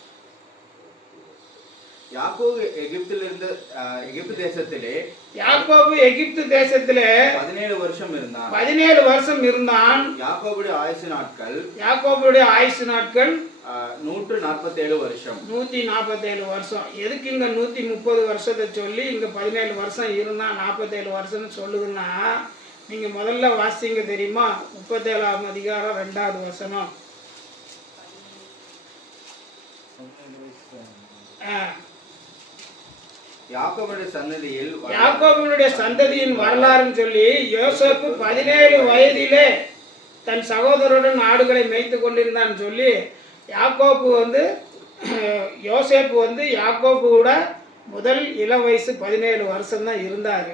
யாக்கோபு எகிப்து தேசத்திலே 17 வருஷம் இருந்தான். யாக்கோபுடைய ஆயுசு நாட்கள் 147 வருஷம். 147 வருஷம். எதுக்கு இங்க 130 வருஷத்தை சொல்லி இங்க 17 வருஷம் இருந்தா 47 வருஷம்னு சொல்லுதுன்னா, நீங்க முதல்ல வாசிங்க தெரியுமா, 37ஆம் அதிகாரம் 2வது வசனம். யாக்கோபுடைய சந்ததியின் வரலாறுன்னு சொல்லி யோசேப்பு 17 வயதிலே தன் சகோதரருடன் ஆடுகளை மேய்த்து கொண்டிருந்தான்னு சொல்லி யாக்கோபு யோசேப்பு யாக்கோபுவோட முதல் இளம் வயசு 17 வருஷம்தான் இருந்தார்.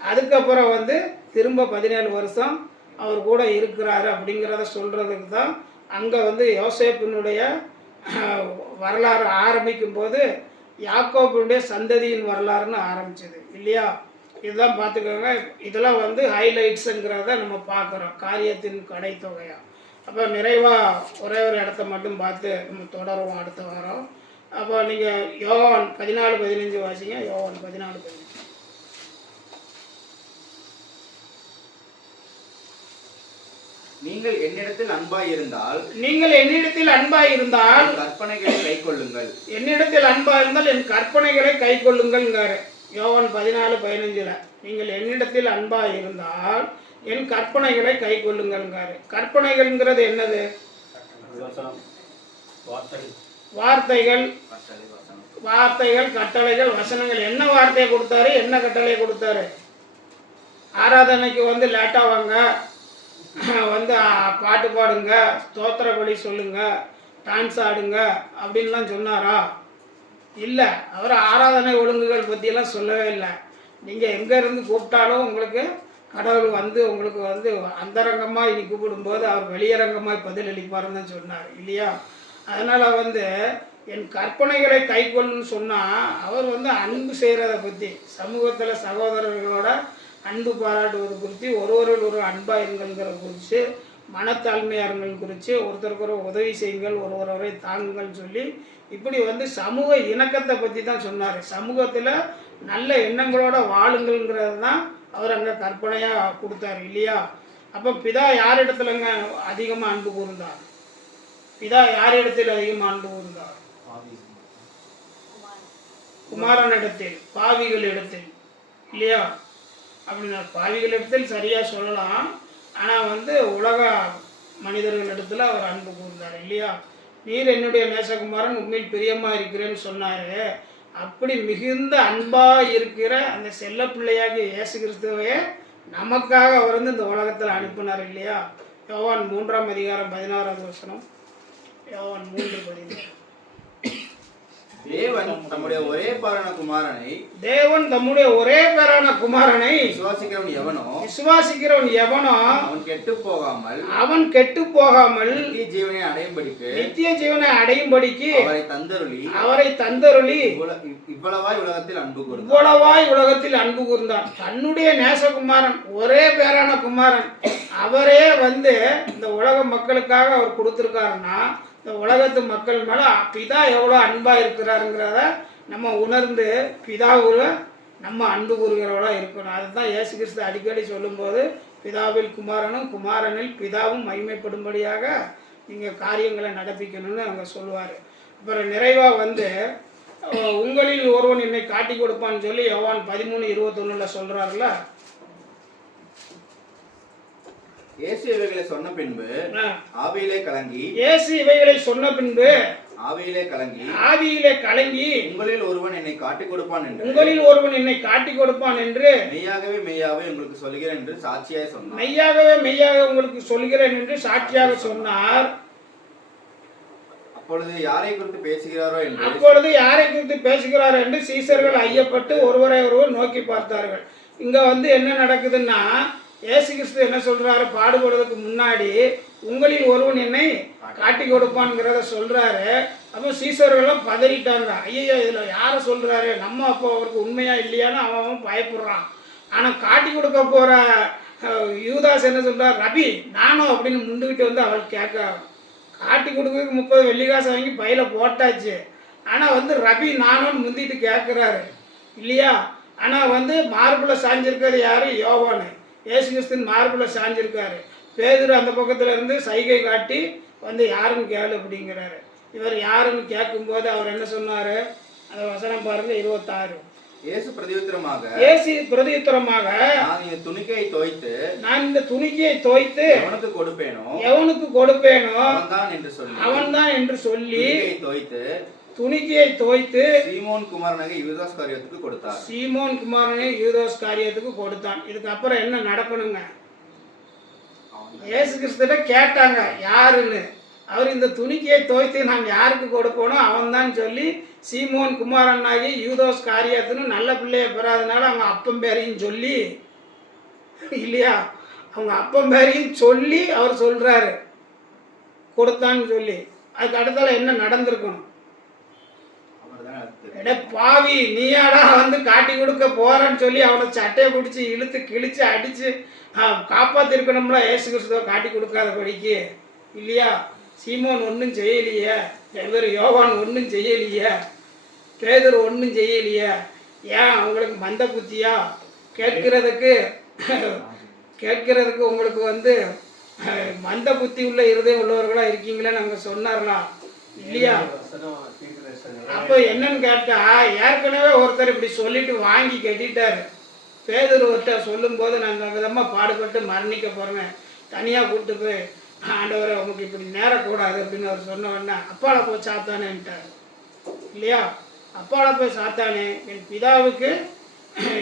அதுக்கப்புறம் திரும்ப 17 வருஷம் அவர் கூட இருக்கிறாரு அப்படிங்கிறத சொல்கிறதுக்கு தான் அங்கே யோசேப்பினுடைய வரலாறு ஆரம்பிக்கும் போது யாக்கோபுடைய சந்ததியின் வரலாறுன்னு ஆரம்பிச்சது இல்லையா. இதுதான் பார்த்துக்கோங்க. இதெல்லாம் ஹைலைட்ஸுங்கிறத நம்ம பார்க்குறோம் காரியத்தின் கடைத்தொகையாக. அப்போ நிறைவாக ஒரே ஒரு இடத்த மட்டும் பார்த்து நம்ம தொடருவோம் அடுத்த வாரம். அப்போ நீங்கள் யோவான் 14:15 வாசிங்க. யோவான் 14:15. நீங்கள் என்னிடத்தில் அன்பாய் இருந்தால் கற்பனைகளை கைக்கொள்ளுங்கள். என்னிடத்தில் அன்பாய் இருந்தால் என் கற்பனைகளை கைக்கொள்ளுங்கள்ங்காரு யோவான் 14:15. நீங்கள் என்னிடத்தில் அன்பாய் இருந்தால் என் கற்பனைகளை கைக்கொள்ளுங்கள்ங்காரு. கற்பனைகள்ங்கிறது என்னது? வார்த்தைகள், கட்டளைகள், வசனங்கள். என்ன வார்த்தையை கொடுத்தாரு, என்ன கட்டளையை கொடுத்தாரு? ஆராதனைக்கு வந்து லேட்டாக வாங்க, வந்து பாட்டு பாடுங்க, ஸ்தோத்திர பலி சொல்லுங்க, டான்ஸ் ஆடுங்க அப்படின்லாம் சொன்னாரா? இல்லை. அவர் ஆராதனை ஒழுங்குகள் பற்றியெல்லாம் சொல்லவே இல்லை. நீங்கள் எங்கேருந்து கூப்பிட்டாலும் உங்களுக்கு கடவுள் வந்து உங்களுக்கு வந்து அந்தரங்கமாக இனி கூப்பிடும்போது அவர் வெளியரங்கமாக பதிலளிப்பாருன்னு தான் சொன்னார் இல்லையா? அதனால் வந்து என் கற்பனைகளை கைக்கொள்ளுன்னு சொன்னால் அவர் வந்து அன்பு செய்கிறத பற்றி, சமூகத்தில் சகோதரர்களோட அன்பு பாராட்டுவது குறித்து, ஒருவரில் ஒரு அன்பாக இருங்கள்ங்கிறத குறித்து, மனத்தாழ்மையாருங்கள் குறித்து, ஒருத்தருக்கு உதவி செய்யுங்கள், ஒருவரை தாங்குங்கள் சொல்லி இப்படி வந்து சமூக இணக்கத்தை பற்றி தான் சொன்னார். சமூகத்தில் நல்ல எண்ணங்களோட வாழுங்கள்ங்கிறது தான் அவர் அங்கே கற்பனையாக கொடுத்தாரு இல்லையா? அப்போ பிதா யாரிடத்துலங்க அதிகமாக அன்பு கூர்ந்தார்? பிதா யாரிடத்தில் அதிகமாக அன்பு கூர்ந்தார்? குமாரனிடத்தில், பாவிகளிடத்தில் இல்லையா? அப்படின்னா பாவிகளிடத்தில் சரியாக சொல்லலாம். ஆனால் வந்து உலக மனிதர்களிடத்தில் அவர் அன்பு கூர்ந்தார் இல்லையா? நீர் என்னுடைய நேசகுமாரன், உண்மையில் பிரியமாக இருக்கிறேன்னு சொன்னார். அப்படி மிகுந்த அன்பாக இருக்கிற அந்த செல்ல பிள்ளையாகிய இயேசு கிறிஸ்துவையே நமக்காக அவர் வந்து இந்த உலகத்தில் அனுப்பினார் இல்லையா? யோவான் 3ஆம் அதிகாரம் 16வது வசனம். யோவான் 3:16. தேவன் தம்முடைய ஒரே பேரான குமாரனை விசுவாசிக்கிறவன் எவனோ அவன் கெட்டு போகாமல் நித்திய ஜீவனை அடையும்படிக்கு அவரை தந்தருளி இவ்வளவாய் உலகத்தில் அன்பு கூர்ந்தார். தன்னுடைய நேசகுமாரன், ஒரே பேரான குமாரன், அவரே வந்து இந்த உலக மக்களுக்காக அவர் கொடுத்துருக்காருன்னா இந்த உலகத்து மக்கள் மேலே பிதா எவ்வளோ அன்பாக இருக்கிறாருங்கிறத நம்ம உணர்ந்து பிதாவில் நம்ம அன்பு கூறுகிறவளா இருக்கணும். அதுதான் இயேசு கிறிஸ்து அடிக்கடி சொல்லும்போது, பிதாவில் குமாரனும் குமாரனில் பிதாவும் மகிமைப்படும்படியாக நீங்கள் காரியங்களை நடப்பிக்கணும்னு அவங்க சொல்லுவார். அப்புறம் நிறைவாக வந்து உங்களில் ஒருவன் என்னை காட்டி கொடுப்பான்னு சொல்லி யோவான் 13:21 சொல்கிறாருல. இயேசு இவைகளை சொன்ன பின்பு ஆவியிலே கலங்கி உங்களில் ஒருவன் என்னை காட்டிக் கொடுப்பான் என்று மெய்யாகவே உங்களுக்கு சொல்கிறேன் என்று சாட்சியாக சொன்னார். அப்பொழுது யாரை குறித்து பேசுகிறாரோ என்று சீசர்கள் ஐயப்பட்டு ஒருவரை ஒருவர் நோக்கி பார்த்தார்கள். இங்க வந்து என்ன நடக்குதுன்னா, இயேசு கிறிஸ்து என்ன சொல்றாரு? பாடுபடுறதுக்கு முன்னாடி உங்களில் ஒருவன் என்னை காட்டி கொடுப்பான்ங்கிறத சொல்றாரு. அப்போ சீசர்கள்லாம் பதறிட்டாங்க. ஐயோ, இதுல யாரை சொல்றாரு? நம்ம அப்போ அவருக்கு உண்மையா இல்லையான்னு அவன் பயப்படுறான். ஆனா காட்டி கொடுக்க போற யூதாஸ் என்ன சொல்றாரு? ரபி நானும் அப்படின்னு முண்டுகிட்டு வந்து அவள் கேட்க, காட்டி கொடுக்கறதுக்கு 30 வெள்ளிக்காசு வாங்கி பையில போட்டாச்சு. ஆனால் வந்து ரபி நானும் முந்திட்டு கேட்குறாரு இல்லையா? ஆனால் வந்து மார்பில் சாஞ்சிருக்கிறது யார்? யோவானு. இயேசு கிறிஸ்துவின் மார்பில் சாஞ்சிருக்காரு. பேதுரு அந்த பக்கத்தில் இருந்து சைகை காட்டி வந்து யாருன்னு கேளு அப்படிங்கிறாரு. இவர் யாருன்னு கேட்கும்போது அவர் என்ன சொன்னார்? அந்த வசனம் பாருங்க, 26. இயேசு பிரதியுத்தரமாக நான் இந்த துணிக்கையை தோய்த்து எவனுக்கு கொடுப்பேனோ அவன்தான் என்று சொல்லி துணிக்கையை தோய்த்து சீமோன் குமாரனை யூதாஸ் காரியத்துக்கு கொடுத்தான். இதுக்கு அப்புறம் என்ன நடக்கணுங்க? இயேசு கிறிஸ்துட்ட கேட்டாங்க யாருன்னு. அவர் இந்த துணிக்கையை தோய்த்து நான் யாருக்கு கொடுப்போனோ அவன் தான் சொல்லி சீமோன் குமாரனாகி யூதாஸ் காரியத்துன்னு நல்ல பிள்ளைய பெறாதனால அவங்க அப்பம் பேரையும் சொல்லி இல்லையா, அவங்க அப்பம் பேரையும் சொல்லி அவர் சொல்றாரு கொடுத்தான்னு சொல்லி. அதுக்கு அடுத்தால என்ன நடந்திருக்கணும்? பாவி, நீயாடா வந்து காட்டி கொடுக்க போறன்னு சொல்லி அவனை சட்டையை பிடிச்சி இழுத்து கிழிச்சு அடிச்சு காப்பாத்திருக்கணும்ல இயேசு கிறிஸ்துவ காட்டி கொடுக்காதபடிக்கு இல்லையா? சீமோன் ஒன்றும் செய்யலையே, இவர் யோவான் ஒன்றும் செய்யலையே, பேதுரு ஒன்றும் செய்யலையே. ஏன் அவங்களுக்கு மந்த புத்தியா? கேட்கறதுக்கு உங்களுக்கு வந்து மந்த புத்தி உள்ள இருதயம் உள்ளவர்களா இருக்கீங்களேன்னு அவங்க சொன்னார்களாம் இல்லையா? அப்போ என்னன்னு கேட்டா, ஏற்கனவே ஒருத்தர் இப்படி சொல்லிட்டு வாங்கி கட்டிட்டாரு. பேதுருவர்கிட்ட சொல்லும் போது நான் அந்த விதமாக பாடுபட்டு மரணிக்க போறேன், தனியாக கூப்பிட்டு போய் ஆண்டவரை உமக்கு இப்படி நேரக்கூடாது அப்படின்னு அவர் சொன்ன உடனே அப்பால போய் சாத்தானேன்ட்டார் இல்லையா? அப்பால போய் சாத்தானே, என் பிதாவுக்கு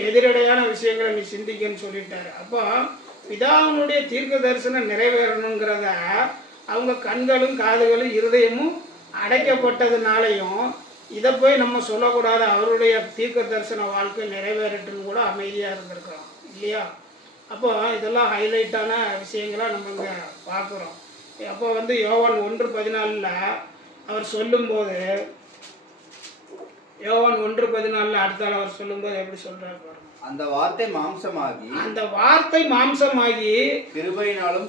எதிரடையான விஷயங்களை நீ சிந்திக்கன்னு சொல்லிட்டாரு. அப்போ பிதாவினுடைய தீர்க்க தரிசனம் நிறைவேறணுங்கிறத அவங்க கண்களும் காதுகளும் இருதயமும் அடைக்கப்பட்டதுனாலையும் இதை போய் நம்ம சொல்லக்கூடாது, அவருடைய தீர்க்க தரிசன வாழ்க்கை நிறைவேறட்டுன்னு கூட அமைதியாக இருந்திருக்கிறோம் இல்லையா? அப்போ இதெல்லாம் ஹைலைட்டான விஷயங்களாக நம்ம இங்கே பார்க்குறோம். அப்போ வந்து யோவான் 1:14 அவர் சொல்லும்போது, யோவான் 1:14 அடுத்தால் அவர் சொல்லும்போது எப்படி சொல்றாரு பாருங்க. அந்த வார்த்தை மாம்சமாகி, அந்த வார்த்தை மாம்சமாகி கிருபையினாலும்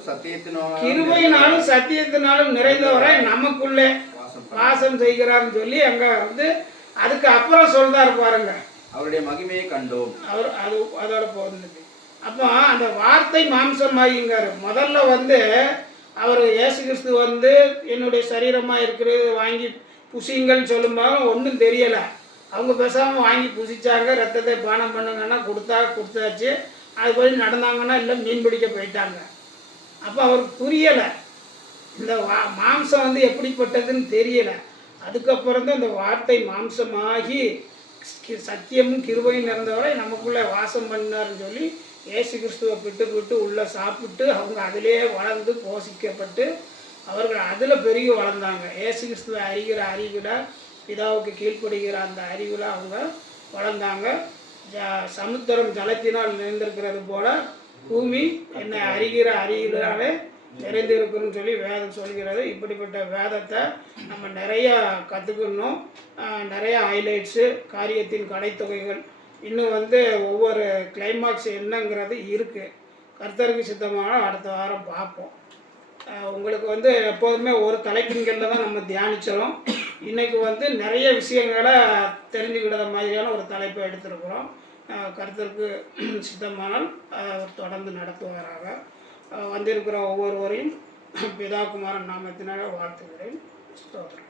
சத்தியத்தினாலும் நிறைந்தவரை நமக்குள்ளே வாசம் செய்கிறார்னு சொல்லி அங்க வந்து அதுக்கு அப்புறம் சொல்றாரு பாருங்க, அவருடைய மகிமையை கண்டோம். அவர் அதோட போகிறது. அப்போ அந்த வார்த்தை மாம்சமாகிங்காரு. முதல்ல வந்து அவர் இயேசு கிறிஸ்து வந்து என்னுடைய சரீரமாக இருக்கிறது வாங்கி புசிங்கன்னு சொல்லும்போது ஒன்றும் தெரியலை. அவங்க பேசாமல் வாங்கி புசிச்சாங்க, ரத்தத்தை பானம் பண்ணுங்கன்னா கொடுத்தாச்சு, அதுபடி நடந்தாங்கன்னா இல்லை மீன் பிடிக்க போயிட்டாங்க. அப்போ அவருக்கு புரியலை, இந்த மாம்சம் வந்து எப்படிப்பட்டதுன்னு தெரியலை. அதுக்கப்புறம் தான் இந்த வார்த்தை மாம்சமாகி சத்தியமும் கிருபையும் நிறைந்தவரை நமக்குள்ளே வாசம் பண்ணார்னு சொல்லி இயேசு கிறிஸ்துவை விட்டு உள்ளே சாப்பிட்டு அவங்க அதிலே வளர்ந்து போஷிக்கப்பட்டு அவர்கள் அதில் பெருகி வளர்ந்தாங்க. இயேசு கிறிஸ்துவை அறிகிற அறிவில், பிதாவுக்கு கீழ்ப்படுகிற அந்த அறிவில் அவங்க வளர்ந்தாங்க. சமுத்திரம் ஜலத்தினால் நிறைந்திருக்கிறது போல பூமி என்னை அறிகிற அறிவினாலே நிறைந்திருக்குன்னு சொல்லி வேதம் சொல்கிறது. இப்படிப்பட்ட வேதத்தை நம்ம நிறையா கற்றுக்கணும். நிறையா ஹைலைட்ஸு, காரியத்தின் கடைத்தொகைகள், இன்னும் வந்து ஒவ்வொரு கிளைமாக்ஸ் என்னங்கிறது இருக்குது. கர்த்தருக்கு சித்தமான அடுத்த வாரம் பார்ப்போம். உங்களுக்கு வந்து எப்போதுமே ஒரு தலைப்பின்களில் தான் நம்ம தியானிச்சிடும். இன்றைக்கி வந்து நிறைய விஷயங்களை தெரிஞ்சுக்கிட்ட மாதிரியான ஒரு தலைப்பை எடுத்துருக்குறோம். கர்த்தருக்கு சித்தமானால் தொடர்ந்து நடத்துவாராக. வந்திருக்கிற ஒவ்வொருவரையும் பிதா குமாரன் நாமத்தினால வாழ்த்துகிறேன். ஸ்தோத்திரம்.